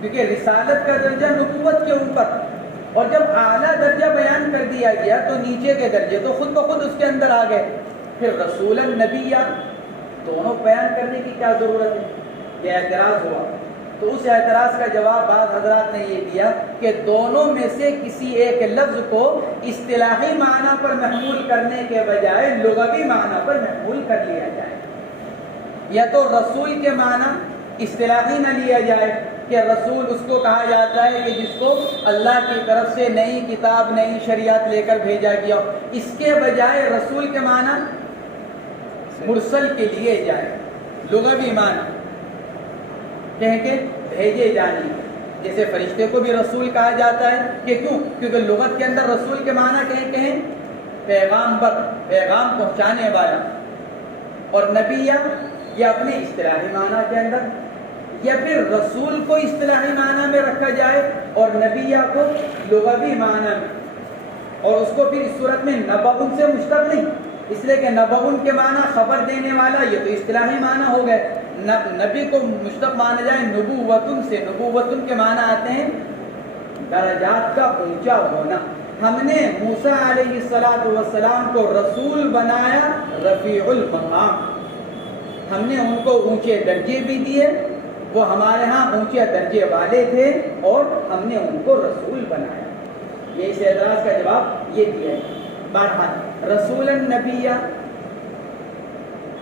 کیونکہ رسالت کا درجہ نبوت کے اوپر، اور جب اعلیٰ درجہ بیان کر دیا گیا تو نیچے کے درجے تو خود بخود اس کے اندر آ گئے۔ پھر رسولا نبیّا دونوں بیان کرنے کی کیا ضرورت ہے؟ یہ اعتراض ہوا، تو اس اعتراض کا جواب بعض حضرات نے یہ دیا کہ دونوں میں سے کسی ایک لفظ کو اصطلاحی معنی پر محمول کرنے کے بجائے لغوی معنی پر محمول کر لیا جائے، یا تو رسول کے معنی اصطلاحی نہ لیا جائے کہ رسول اس کو کہا جاتا ہے کہ جس کو اللہ کی طرف سے نئی کتاب نئی شریعت لے کر بھیجا گیا، اس کے بجائے رسول کے معنی مرسل کے لیے جائے، لغوی معنی کہیں کہ بھیجے جانے، جیسے فرشتے کو بھی رسول کہا جاتا ہے کہ کیوں؟ کیونکہ لغت کے اندر رسول کے معنی کہیں پیغامبر، پیغام پہنچانے والا، اور نبی یا اپنے اصطلاحی معنی کے اندر، یا پھر رسول کو اصطلاحی معنی میں رکھا جائے اور نبیہ کو لغوی معنی میں، اور اس کو پھر اس صورت میں نبأ سے مشتق نہیں، اس لیے کہ نبأ کے معنی خبر دینے والا، یہ تو اصطلاحی معنی ہو گئے۔ نبی کو مشتق مانا جائے نبوتن سے، نبوتن کے معنی آتے ہیں درجات کا اونچا ہونا۔ ہم نے موسیٰ علیہ السلام کو رسول بنایا رفیع المقام، ہم نے ان کو اونچے درجے بھی دیے، وہ ہمارے ہاں اونچے درجے والے تھے، اور ہم نے ان کو رسول بنایا۔ یہ اس اعتراض کا جواب یہ دیا ہے۔ بہرحال رسول النبی،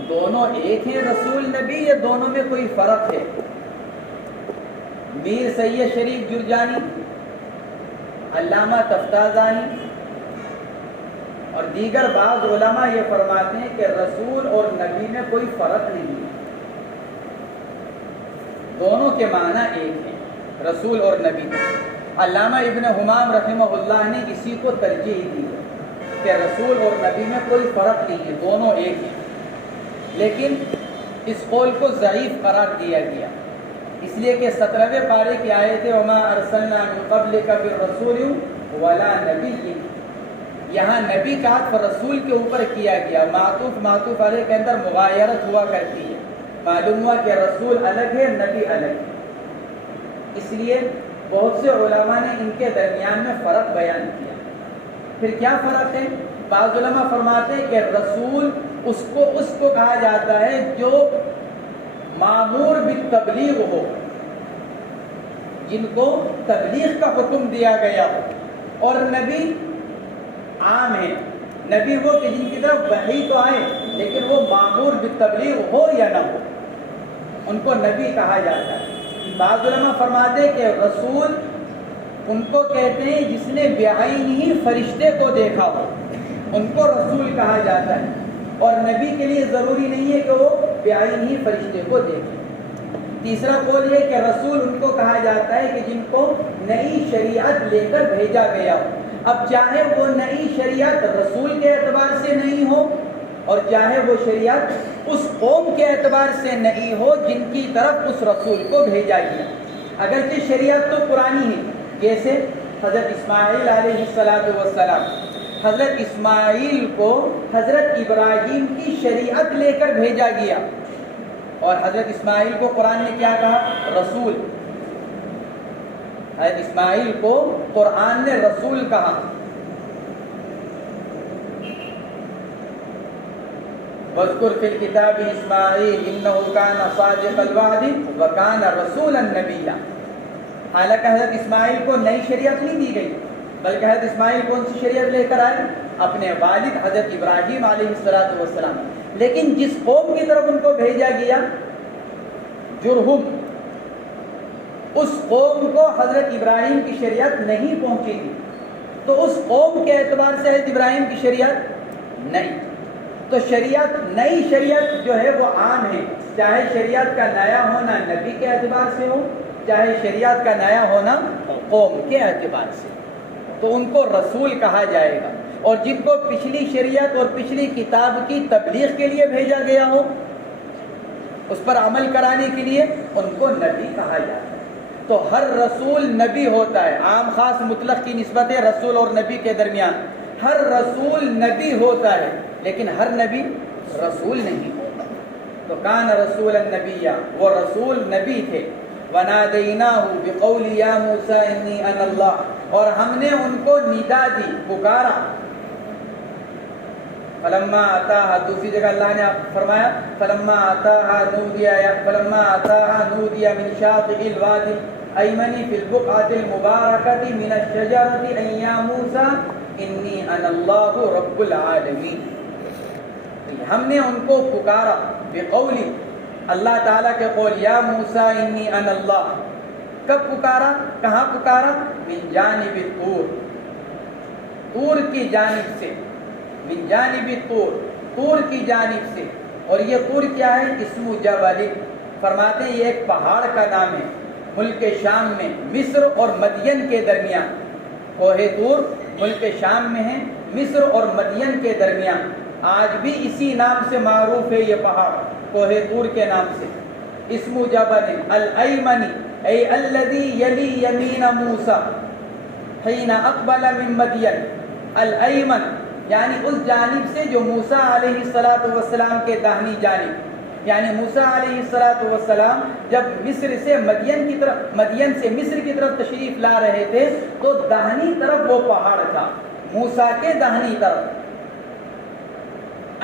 دونوں ایک ہیں رسول نبی یا دونوں میں کوئی فرق ہے؟ میر سید شریف جرجانی، علامہ تفتازانی اور دیگر بعض علماء یہ فرماتے ہیں کہ رسول اور نبی میں کوئی فرق نہیں ہے، دونوں کے معنی ایک ہیں، رسول اور نبی۔ علامہ ابن حمام رحمہ اللہ نے اسی کو ترجیح دی ہے کہ رسول اور نبی میں کوئی فرق نہیں ہے، دونوں ایک ہیں، لیکن اس قول کو ضعیف قرار دیا گیا، اس لیے کہ 17ویں پارے کی آیت ہے وَمَا أَرْسَلْنَا مِن قَبْلِكَ بِالرَّسُولِ وَلَا نَبِيٍّ، یہاں نبی کا عطف رسول کے اوپر کیا گیا، معطوف علیہ کے اندر مغایرت ہوا کرتی ہے، معلوم ہوا کہ رسول الگ ہے نبی الگ ہے، اس لیے بہت سے علماء نے ان کے درمیان میں فرق بیان کیا۔ پھر کیا فرق ہے؟ بعض علماء فرماتے ہیں کہ رسول اس کو کہا جاتا ہے جو مامور بالتبلیغ ہو، جن کو تبلیغ کا حکم دیا گیا ہو، اور نبی عام ہے، نبی وہ کہ جن کی طرف وحی تو آئے لیکن وہ مامور بالتبلیغ ہو یا نہ ہو، ان کو نبی کہا جاتا ہے۔ بعض علماء فرماتے ہیں کہ رسول ان کو کہتے ہیں جس نے بعین ہی فرشتے کو دیکھا ہو، ان کو رسول کہا جاتا ہے، اور نبی کے لیے ضروری نہیں ہے کہ وہ بعین ہی فرشتے کو دیکھے۔ تیسرا قول یہ کہ رسول ان کو کہا جاتا ہے کہ جن کو نئی شریعت لے کر بھیجا گیا ہو، اب چاہے وہ نئی شریعت رسول کے اعتبار سے نہیں ہو اور چاہے وہ شریعت اس قوم کے اعتبار سے نہیں ہو جن کی طرف اس رسول کو بھیجا گیا، اگرچہ شریعت تو پرانی ہے، جیسے حضرت اسماعیل علیہ السلام، حضرت اسماعیل کو حضرت ابراہیم کی شریعت لے کر بھیجا گیا، اور حضرت اسماعیل کو قرآن نے کیا کہا؟ رسول. حضرت اسماعیل کو قرآن نے رسول کہا. وَاذْكُرْ فِي الْكِتَابِ إِسْمَاعِيلَ إِنَّهُ كَانَ صَادِقَ الْوَعْدِ وَكَانَ رَسُولًا نَبِيًّا. حالانکہ حضرت اسماعیل کو نئی شریعت نہیں دی گئی، بلکہ حضرت اسماعیل کون سی شریعت لے کر آئے؟ اپنے والد حضرت ابراہیم علیہ السلام. لیکن جس قوم کی طرف ان کو بھیجا گیا جرہم، اس قوم کو حضرت ابراہیم کی شریعت نہیں پہنچی تھی، تو اس قوم کے اعتبار سے حضرت ابراہیم کی شریعت نہیں. تو شریعت، نئی شریعت جو ہے وہ عام ہے، چاہے شریعت کا نیا ہونا نبی کے اعتبار سے ہو، چاہے شریعت کا نیا ہونا قوم کے اعتبار سے. تو ان کو رسول کہا جائے گا. اور جن کو پچھلی شریعت اور پچھلی کتاب کی تبلیغ کے لیے بھیجا گیا ہو، اس پر عمل کرانے کے لیے، ان کو نبی کہا جاتا ہے. تو ہر رسول نبی ہوتا ہے. عام خاص مطلق کی نسبت ہے رسول اور نبی کے درمیان. ہر رسول نبی ہوتا ہے، لیکن ہر نبی رسول نہیں ہوتا. تو کان رسول النبی، وہ رسول نبی تھے. وَنَادَيْنَاهُ بِقَوْلِ يَا مُوسَىٰ إِنِّي أَنَا اللَّهُ، اور ہم نے ان کو ندا دی، پکارا. فلما آتاها، دوسری جگہ اللہ نے فرمایا فلما آتاها نودي من شاطئ الوادي الأيمن في البقعة المباركة من الشجرة أن يا موسى إني أنا الله رب العالمين. ہم نے ان کو پکارا بقولی، اللہ تعالیٰ کے قول، یا موسیٰ انی انا اللہ. کب پکارا؟ کہاں پکارا؟ من جانب طور، طور کی جانب سے. من جانب طور، طور کی جانب سے. اور یہ طور کیا ہے؟ اسم جبل. فرماتے ہیں یہ ایک پہاڑ کا نام ہے، ملک شام میں، مصر اور مدین کے درمیان. کوہ طور ملک شام میں ہے، مصر اور مدین کے درمیان. آج بھی اسی نام سے معروف ہے یہ پہاڑ، کوہ طور کے نام سے. اسم جبل الایمن ای الذی یلی یمین موسیٰ حین اقبل من مدین. الایمن یعنی اس جانب سے جو موسیٰ علیہ السلام کے داہنی جانب. یعنی موسیٰ علیہ السلام جب مصر سے مدین کی طرف، مدین سے مصر کی طرف تشریف لا رہے تھے، تو داہنی طرف وہ پہاڑ تھا، موسیٰ کے داہنی طرف.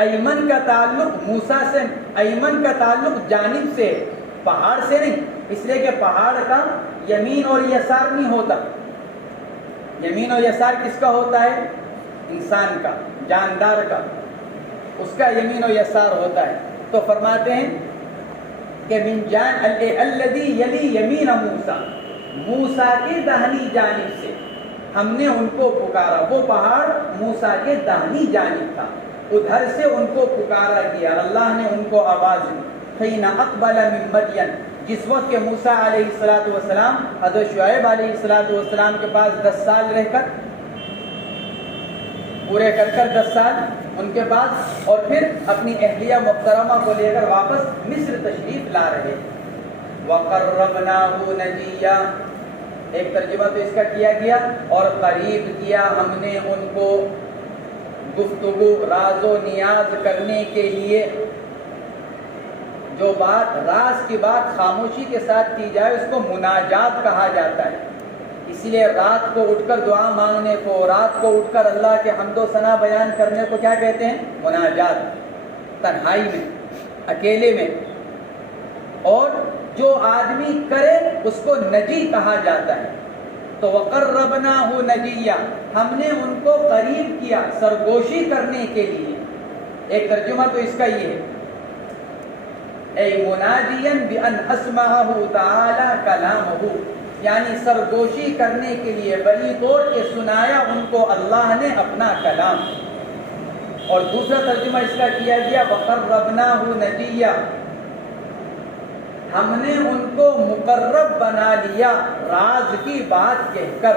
ایمن کا تعلق موسیٰ سے، ایمن کا تعلق جانب سے، پہاڑ سے نہیں. اس لیے کہ پہاڑ کا یمین اور یسار نہیں ہوتا. یمین اور یسار کس کا ہوتا ہے؟ انسان کا، جاندار کا، اس کا یمین و یسار ہوتا ہے. تو فرماتے ہیں کہ من جان الذی یلی یمین موسیٰ، موسیٰ کی داہنی جانب سے ہم نے ان کو پکارا. وہ پہاڑ موسیٰ کے داہنی جانب تھا، ادھر سے ان کو پکارا گیا. اللہ نے ان کو آواز دی. حین اقبل من مدین، جس وقت کہ موسیٰ علیہ السلام حضرت شعیب علیہ السلام کے پاس 10 سال رہ کر، پورے کر 10 سال ان کے پاس، اور پھر اپنی اہلیہ محترمہ کو لے کر واپس مصر تشریف لا رہے. وَقَرَّبْنَاهُ نَجِيًّا، ایک ترجمہ تو اس کا کیا گیا، اور قریب کیا ہم نے ان کو گفتگو، راز و نیاز کرنے کے لیے. جو بات، راز کی بات خاموشی کے ساتھ کی جائے اس کو مناجات کہا جاتا ہے. اسی لیے رات کو اٹھ کر دعا مانگنے کو، رات کو اٹھ کر اللہ کے حمد و ثنا بیان کرنے کو کیا کہتے ہیں؟ مناجات. تنہائی میں، اکیلے میں. اور جو آدمی کرے اس کو نجی کہا جاتا ہے. تو وَقَرَّبْنَاهُ نَجِيًّا، ہم نے ان کو قریب کیا سرگوشی کرنے کے لیے. ایک ترجمہ تو اس کا یہ ہے، اے منادیاً بِأَنْ أَسْمَعَهُ تَعَالَى كَلَامَهُ، یعنی سرگوشی کرنے کے لیے بڑی طور کے سنایا ان کو اللہ نے اپنا کلام. اور دوسرا ترجمہ اس کا کیا گیا وَقَرَّبْنَاهُ نَجِيًّا، ہم نے ان کو مقرب بنا لیا راز کی بات کہہ کر.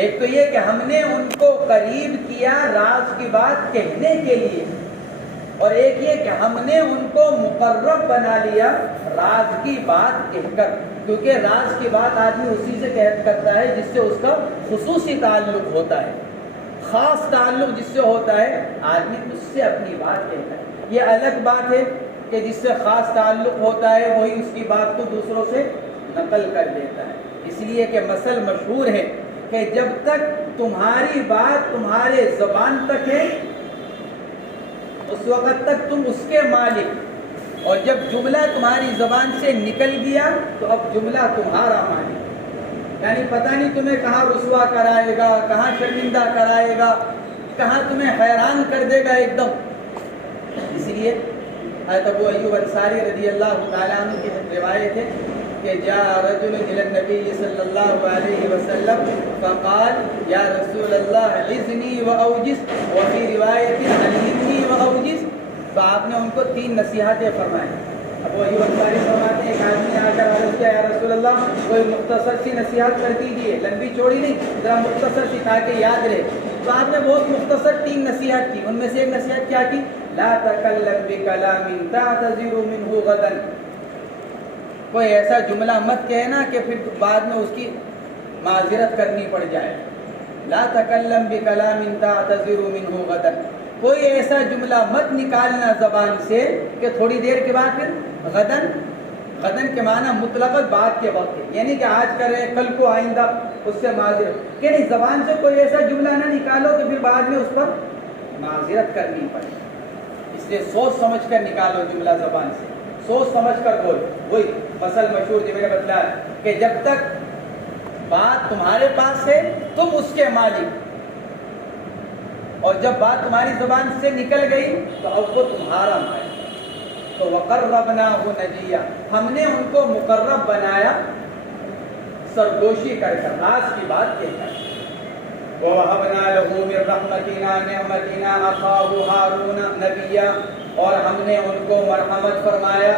ایک تو یہ کہ ہم نے ان کو قریب کیا راز کی بات کہنے کے لیے، اور ایک یہ کہ ہم نے ان کو مقرب بنا لیا راز کی بات کہہ کر. کیونکہ راز کی بات آدمی اسی سے کرتا ہے جس سے اس کا خصوصی تعلق ہوتا ہے، خاص تعلق جس سے ہوتا ہے، آدمی اس سے اپنی بات کہتا ہے. یہ الگ بات ہے کہ جس سے خاص تعلق ہوتا ہے وہی اس کی بات کو دوسروں سے نقل کر دیتا ہے. اس لیے کہ مثل مشہور ہے کہ جب تک تمہاری بات تمہارے زبان تک ہے اس وقت تک تم اس کے مالک، اور جب جملہ تمہاری زبان سے نکل گیا تو اب جملہ تمہارا مالک. یعنی پتہ نہیں تمہیں کہاں رسوا کرائے گا، کہاں شرمندہ کرائے گا، کہاں تمہیں حیران کر دے گا ایک دم. اس لیے حضرت ابو ایوب انصاری رضی اللہ تعالیٰ عنہ کی روایت ہے کہ جاء رجل الى النبي صلی اللہ علیہ وسلم فقال یا رسول اللہ عزنی واوجز، وفی روایت علمنی واوجز. تو آپ نے ان کو 3 نصیحتیں فرمائیں. ابو ایوب انصاری فرماتے ہیں ایک آدمی آ کر عرض کیا یا رسول اللہ کوئی مختصر سی نصیحت کر دیجیے، لمبی چوڑی نہیں، ذرا مختصر سی تاکہ یاد رہے. تو آپ نے بہت مختصر 3 نصیحت کی. ان میں سے ایک نصیحت کیا کی؟ لا تکلم بکلام تعتذر منہ غدا. کوئی ایسا جملہ مت کہنا کہ پھر بعد میں اس کی معذرت کرنی پڑ جائے. لا تکلم بکلام تعتذر منہ غدا. کوئی ایسا جملہ مت نکالنا زبان سے کہ تھوڑی دیر کے بعد پھر غدن، غدن کے معنی مطلق بعد کے وقت ہے، یعنی کہ آج کر رہے کل کو آئندہ اس سے معذرت، کہ نہیں زبان سے کوئی ایسا جملہ نہ نکالو کہ پھر بعد میں اس پر معذرت کرنی پڑے. اس لیے سوچ سمجھ کر نکالو جملہ زبان سے، سوچ سمجھ کر بول. وہی مثل مشہور جو میں نے بتلایا کہ جب تک بات تمہارے پاس ہے تم اس کے مالک، اور جب بات تمہاری زبان سے نکل گئی تو اب وہ تمہارا مالک. تو وقربناہ نجیہ، ہم نے ان کو مقرب بنایا سرگوشی کر کر، راز کی بات کہہ کر. وَوَهَبْنَا لَهُ مِن رَحْمَتِنَا نِعْمَتِنَا أَخَاهُ هَارُونَ نَبِيًّا، اور ہم نے ان کو مرحمت فرمایا،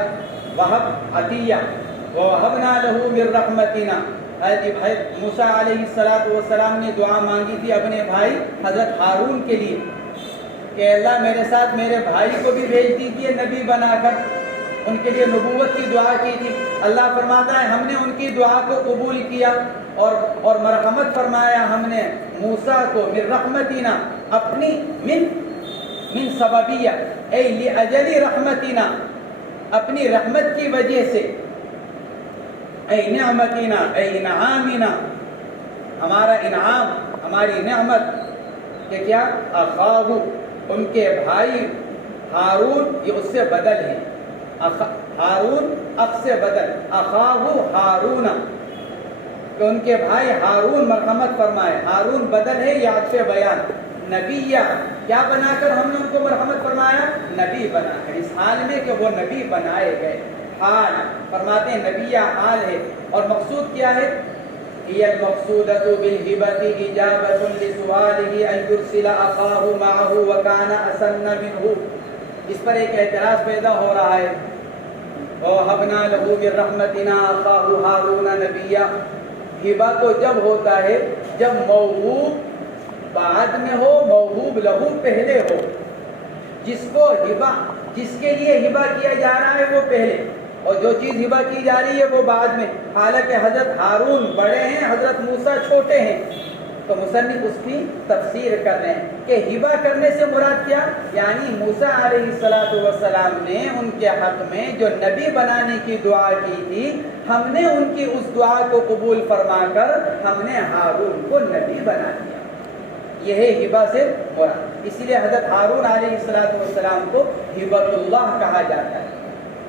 وہب عطیہ. وَوَهَبْنَا لَهُ مِن رَحْمَتِنَا، حضرت موسیٰ علیہ السلام نے دعا مانگی تھی اپنے بھائی حضرت ہارون کے لیے کہ اللہ میرے ساتھ میرے بھائی کو بھی بھیج دیجیے نبی بنا کر. ان کے لیے نبوت کی دعا کی تھی. اللہ فرماتا ہے ہم نے ان کی دعا کو قبول کیا اور مرحمت فرمایا ہم نے موسیٰ کو من رحمتنا، اپنی من سببیہ اے لأجل رحمتنا، اپنی رحمت کی وجہ سے، اے نعمتنا اے انعامنا، ہمارا انعام ہماری نعمت کہ کیا اخاہ، ان کے بھائی ہارون، یہ اس سے بدل ہے، ہارون اخ سے بدل، اخاہ ہارون، کہ ان کے بھائی ہارون مرحمت فرمائے. ہارون بدل ہے یا عطف بیان. نبیہ، کیا بنا کر ہم نے ان کو مرحمت فرمایا؟ نبی بنا کر، اس حال میں کہ وہ نبی بنائے گئے. حال فرماتے ہیں نبیہ حال ہے. اور مقصود کیا ہے؟ هي المقصودة بالهبة إجابة لسؤاله أن يرسل أخاه معه وكان أسن منه. اس پر ایک اعتراض پیدا ہو رہا ہے. وَوَهَبْنَا لَهُ مِن رَحْمَتِنَا أَخَاهُ هَارُونَ نَبِيًّا. ہبہ تو جب ہوتا ہے جب موہوب بعد میں ہو، موہوب لہو پہلے ہو. جس کو ہبہ، جس کے لیے ہبہ کیا جا رہا ہے وہ پہلے، اور جو چیز ہبہ کی جا رہی ہے وہ بعد میں. حالانکہ حضرت ہارون بڑے ہیں، حضرت موسیٰ چھوٹے ہیں. تو مصنف اس کی تفسیر کر رہے ہیں کہ ہبہ کرنے سے مراد کیا، یعنی موسیٰ علیہ السلام نے ان کے حق میں جو نبی بنانے کی دعا کی تھی، ہم نے ان کی اس دعا کو قبول فرما کر ہم نے ہارون کو نبی بنا دیا. یہ ہے ہبہ سے مراد. اسی لیے حضرت ہارون علیہ السلام کو ہبۃ اللہ کہا جاتا ہے.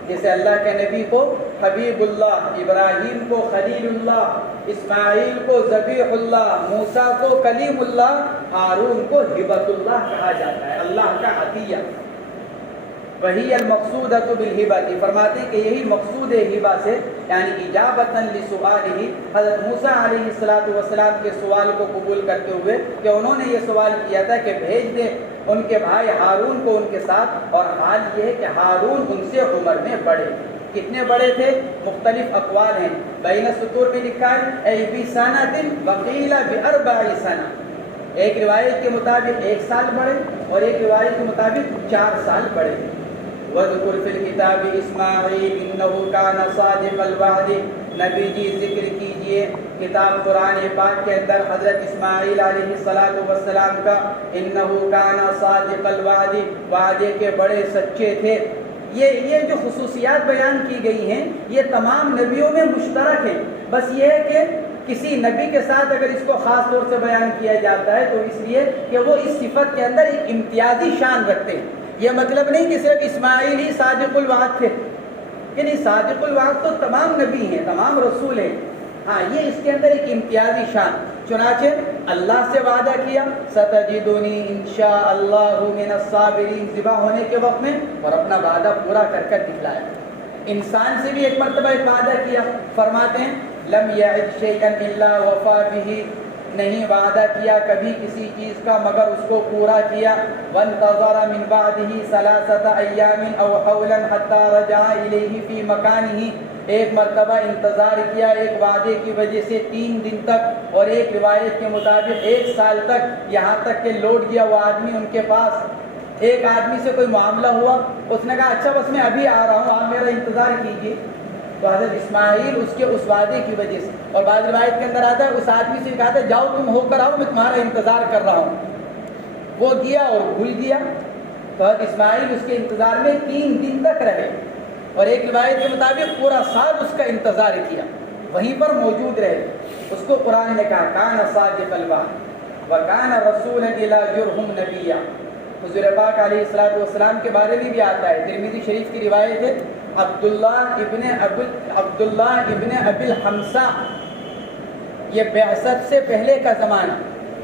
جیسے اللہ کے نبی کو حبیب اللہ، ابراہیم کو خلیل اللہ، اسماعیل کو ذبیح اللہ، موسیٰ کو کلیم اللہ، ہارون کو ہبۃ اللہ کہا جاتا ہے، اللہ کا عطیہ. وہی المقصودۃ بالہبۃ، فرماتے ہیں کہ یہی مقصود ہے ہبہ سے، یعنی اجابۃ لسؤالہ، حضرت موسیٰ علیہ السلام کے سوال کو قبول کرتے ہوئے کہ انہوں نے یہ سوال کیا تھا کہ بھیج دے ان کے بھائی ہارون کو ان کے ساتھ. اور حال یہ ہے کہ ہارون ان سے عمر میں بڑے. کتنے بڑے تھے؟ مختلف اقوال ہیں. بین السطور میں لکھا ہے ای بسنۃ وقیل باربع سنہ. ایک روایت کے مطابق 1 سال بڑے اور ایک روایت کے مطابق 4 سال بڑے. وَاذْكُرْ فِي الْكِتَابِ إِسْمَاعِيلَ إِنَّهُ كَانَ صَادِقَ الْوَعْدِ. نبی جی ذکر کیجئے کتاب قرآن پاک کے اندر حضرت اسماعیل علیہ السلام کا. إِنَّهُ كَانَ صَادِقَ الْوَعْدِ، وعدے کے بڑے سچے تھے. یہ جو خصوصیات بیان کی گئی ہیں یہ تمام نبیوں میں مشترک ہیں، بس یہ ہے کہ کسی نبی کے ساتھ اگر اس کو خاص طور سے بیان کیا جاتا ہے تو اس لیے کہ وہ اس صفت کے اندر ایک امتیازی شان رکھتے ہیں۔ یہ مطلب نہیں کہ صرف اسماعیل ہی صادق الوعد تھے، کہ نہیں، صادق الوعد تو تمام نبی ہیں، تمام رسول ہیں، ہاں یہ اس کے اندر ایک امتیازی شان۔ چنانچہ اللہ سے وعدہ کیا ستجدنی انشاء اللہ من الصابرین، ذبح ہونے کے وقت میں، اور اپنا وعدہ پورا کر کر دکھلایا۔ انسان سے بھی ایک مرتبہ ایک وعدہ کیا، فرماتے ہیں لم یعد شیئا الا وفا بہ، نہیں وعدہ کیا کبھی کسی چیز کا مگر اس کو پورا کیا۔ وانتظر من بعدہ ثلاثۃ ایام او حولا حتی رجع الیہ فی مکانہ، ایک مرتبہ انتظار کیا ایک وعدے کی وجہ سے 3 دن تک، اور ایک روایت کے مطابق 1 سال تک، یہاں تک کہ لوٹ گیا وہ آدمی ان کے پاس۔ ایک آدمی سے کوئی معاملہ ہوا، اس نے کہا اچھا بس میں ابھی آ رہا ہوں، آپ میرا انتظار کیجیے۔ تو حضرت اسماعیل اس کے اس وعدے کی وجہ سے، اور بعض روایت کے اندر آتا ہے اس آدمی سے کہا تھا جاؤ تم ہو کر آؤ، میں تمہارا انتظار کر رہا ہوں۔ وہ گیا اور بھول گیا، تو حضرت اسماعیل اس کے انتظار میں 3 دن تک رہے، اور ایک روایت کے مطابق پورا سال اس کا انتظار کیا، وہیں پر موجود رہے۔ اس کو قرآن نے کہا کان صادق الوعد وکان رسولا الی جرہم نبیا۔ حضور پاک علیہ الصلوۃ والسلام کے بارے میں بھی آتا ہے، ترمذی شریف کی روایت ہے، عبداللہ ابن ابی الحمصہ، یہ بعثت سے پہلے کا زمانہ،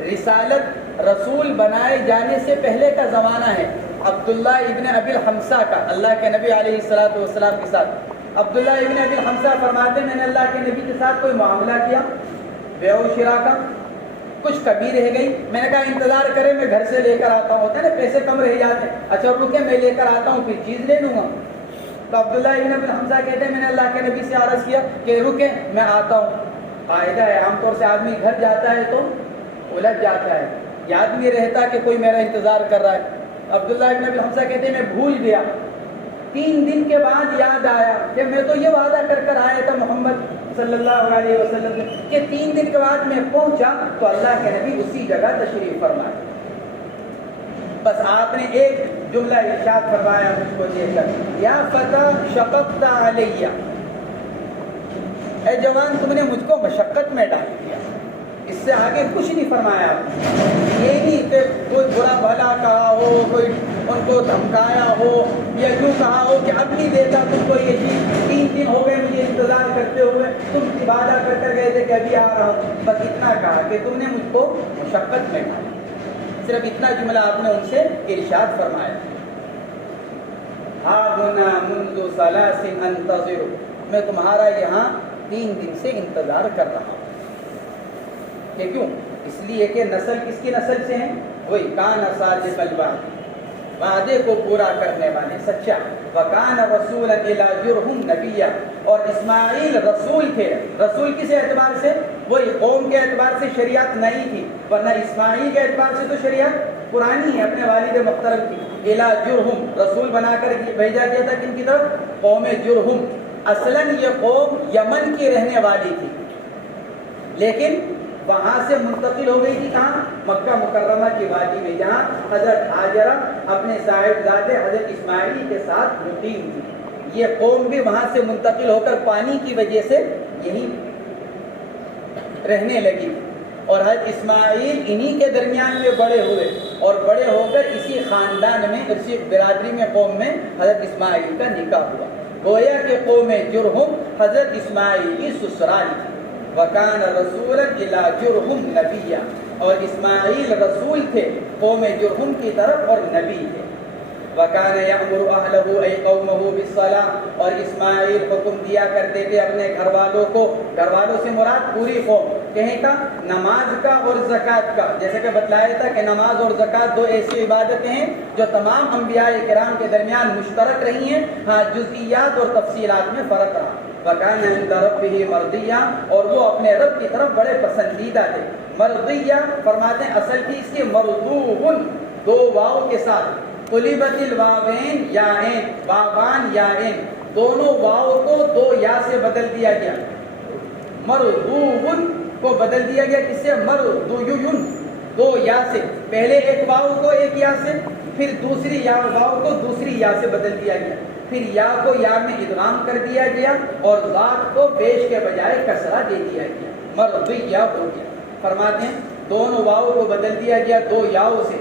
رسالت رسول بنائے جانے سے پہلے کا زمانہ ہے، عبداللہ ابن ابی الحمصہ کا، اللہ کے نبی علیہ الصلوۃ والسلام کے ساتھ۔ عبداللہ ابن ابی الحمصہ فرماتے ہیں میں نے اللہ کے نبی کے ساتھ کوئی معاملہ کیا بیع و شراء کا، کچھ کمی رہ گئی، میں نے کہا انتظار کرے میں گھر سے لے کر آتا ہوں، ہوتا ہے نا پیسے کم رہ جاتے ہیں، اچھا رکے میں لے کر آتا ہوں پھر چیز لے لوں گا۔ تو عبداللہ ابن ابی الحمصہ کہتے ہیں میں نے اللہ کے نبی سے عرض کیا کہ رکے میں آتا ہوں۔ قاعدہ ہے عام طور سے آدمی گھر جاتا ہے تو الجھ جاتا ہے، یاد نہیں رہتا کہ کوئی میرا انتظار کر رہا ہے۔ عبداللہ ابن ابی الحمصہ کہتے ہیں میں بھول گیا، 3 دن کے بعد یاد آیا کہ میں تو یہ وعدہ کر کر آیا تھا محمد صلی اللہ علیہ وسلم کہ 3 دن کے بعد میں پہنچا تو اللہ کے نبی اسی جگہ تشریف فرمائے۔ بس آپ نے ایک جملہ ارشاد فرمایا مجھ کو دے کر، یا فتى شققت علیہ، اے جوان تم نے مجھ کو مشقت میں ڈال دیا۔ اس سے آگے کچھ نہیں فرمایا، یہ نہیں کہ کوئی برا بھلا کہا ہو، کوئی ان کو دھمکایا ہو، یا یوں کہا ہو کہ اب نہیں دیتا تم کو یہ چیز، 3 دن ہو گئے مجھے انتظار کرتے ہوئے، تم وعدہ کر گئے تھے کہ ابھی آ رہا ہوں، بس اتنا کہا کہ تم نے مجھ کو مشقت میں ڈالا، صرف اتنا جملہ آپ نے ان سے ارشاد فرمایا۔ ہا ہونا منذ 3 انتظر، میں تمہارا یہاں 3 دن سے انتظار کر رہا ہوں۔ کہ کیوں؟ اس لیے کہ نسل کس کی نسل سے ہیں؟ وہی کان صادق الوعد، وعدے کو پورا کرنے والے، سچا، وکان رسولا الی جرہم نبیا، اور اسماعیل رسول تھے۔ رسول کس اعتبار سے؟ وہی قوم کے اعتبار سے شریعت نہیں تھی، ورنہ اسماعیل کے اعتبار سے تو شریعت پرانی ہے اپنے والد محترم کی۔ الی جرہم، رسول بنا کر بھیجا گیا تھا کن کی طرف؟ قوم جرہم۔ اصلاً یہ قوم یمن کی رہنے والی تھی، لیکن وہاں سے منتقل ہو گئی تھی کہاں؟ مکہ مکرمہ کی وادی میں، جہاں حضرت ہاجرہ اپنے صاحبزادے حضرت اسماعیل کے ساتھ مقیم تھی۔ یہ قوم بھی وہاں سے منتقل ہو کر پانی کی وجہ سے یہیں رہنے لگی، اور حضرت اسماعیل انہی کے درمیان میں بڑے ہوئے، اور بڑے ہو کر اسی خاندان میں، اسی برادری میں، قوم میں حضرت اسماعیل کا نکاح ہوا۔ گویا کہ قوم جرہم حضرت اسماعیل کی سسرال تھی۔ وکان رسولا الی جرہم نبیا، اور اسماعیل رسول تھے قوم جرہم کی طرف اور نبی تھے۔ وکان یأمر اہلہ ای قومہ بالصلاۃ، اور اسماعیل حکم دیا کرتے تھے اپنے گھر والوں کو، گھر والوں سے مراد پوری قوم، کہیں کا نماز کا اور زکوٰۃ کا، جیسے کہ بتلایا تھا کہ نماز اور زکوٰۃ 2 ایسی عبادتیں ہیں جو تمام انبیاء کرام کے درمیان مشترک رہی ہیں، ہاں جزئیات اور تفصیلات میں فرق رہا۔ وَكَانَ عِندَ رَبِّهِ مَرْضِيًّا، اور وہ اپنے رب کی طرف بڑے پسندیدہ تھے۔ مرضیہ فرماتے ہیں اصل کی اس کے مرضوبن، 2 واو کے ساتھ، قلبت الواوین یائین، واوان یائین، دونوں واو کو 2 یا سے بدل دیا گیا۔ مرضوبن کو بدل دیا گیا کس سے؟ مرضویون، 2 یا سے، پہلے ایک واو کو 1 یا سے، پھر دوسری واو کو دوسری یا سے بدل دیا گیا۔ پھر یا کو یا میں ادغام کر دیا گیا اور ذات کو پیش کے بجائے کسرہ دے دیا گیا، مرضیہ ہو گیا۔ فرماتے ہیں دونوں واؤ کو بدل دیا گیا دو یاؤں سے،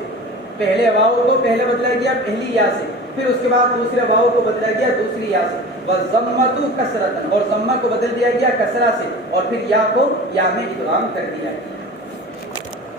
پہلے واؤ کو پہلے بدلا گیا پہلی یا سے، پھر اس کے بعد دوسرے واؤ کو بدلا گیا دوسری یا سے، وَالضَّمَّةُ کسرۃ، اور ضمہ کو بدل دیا گیا کسرہ سے، اور پھر یا کو یا میں ادغام کر دیا گیا۔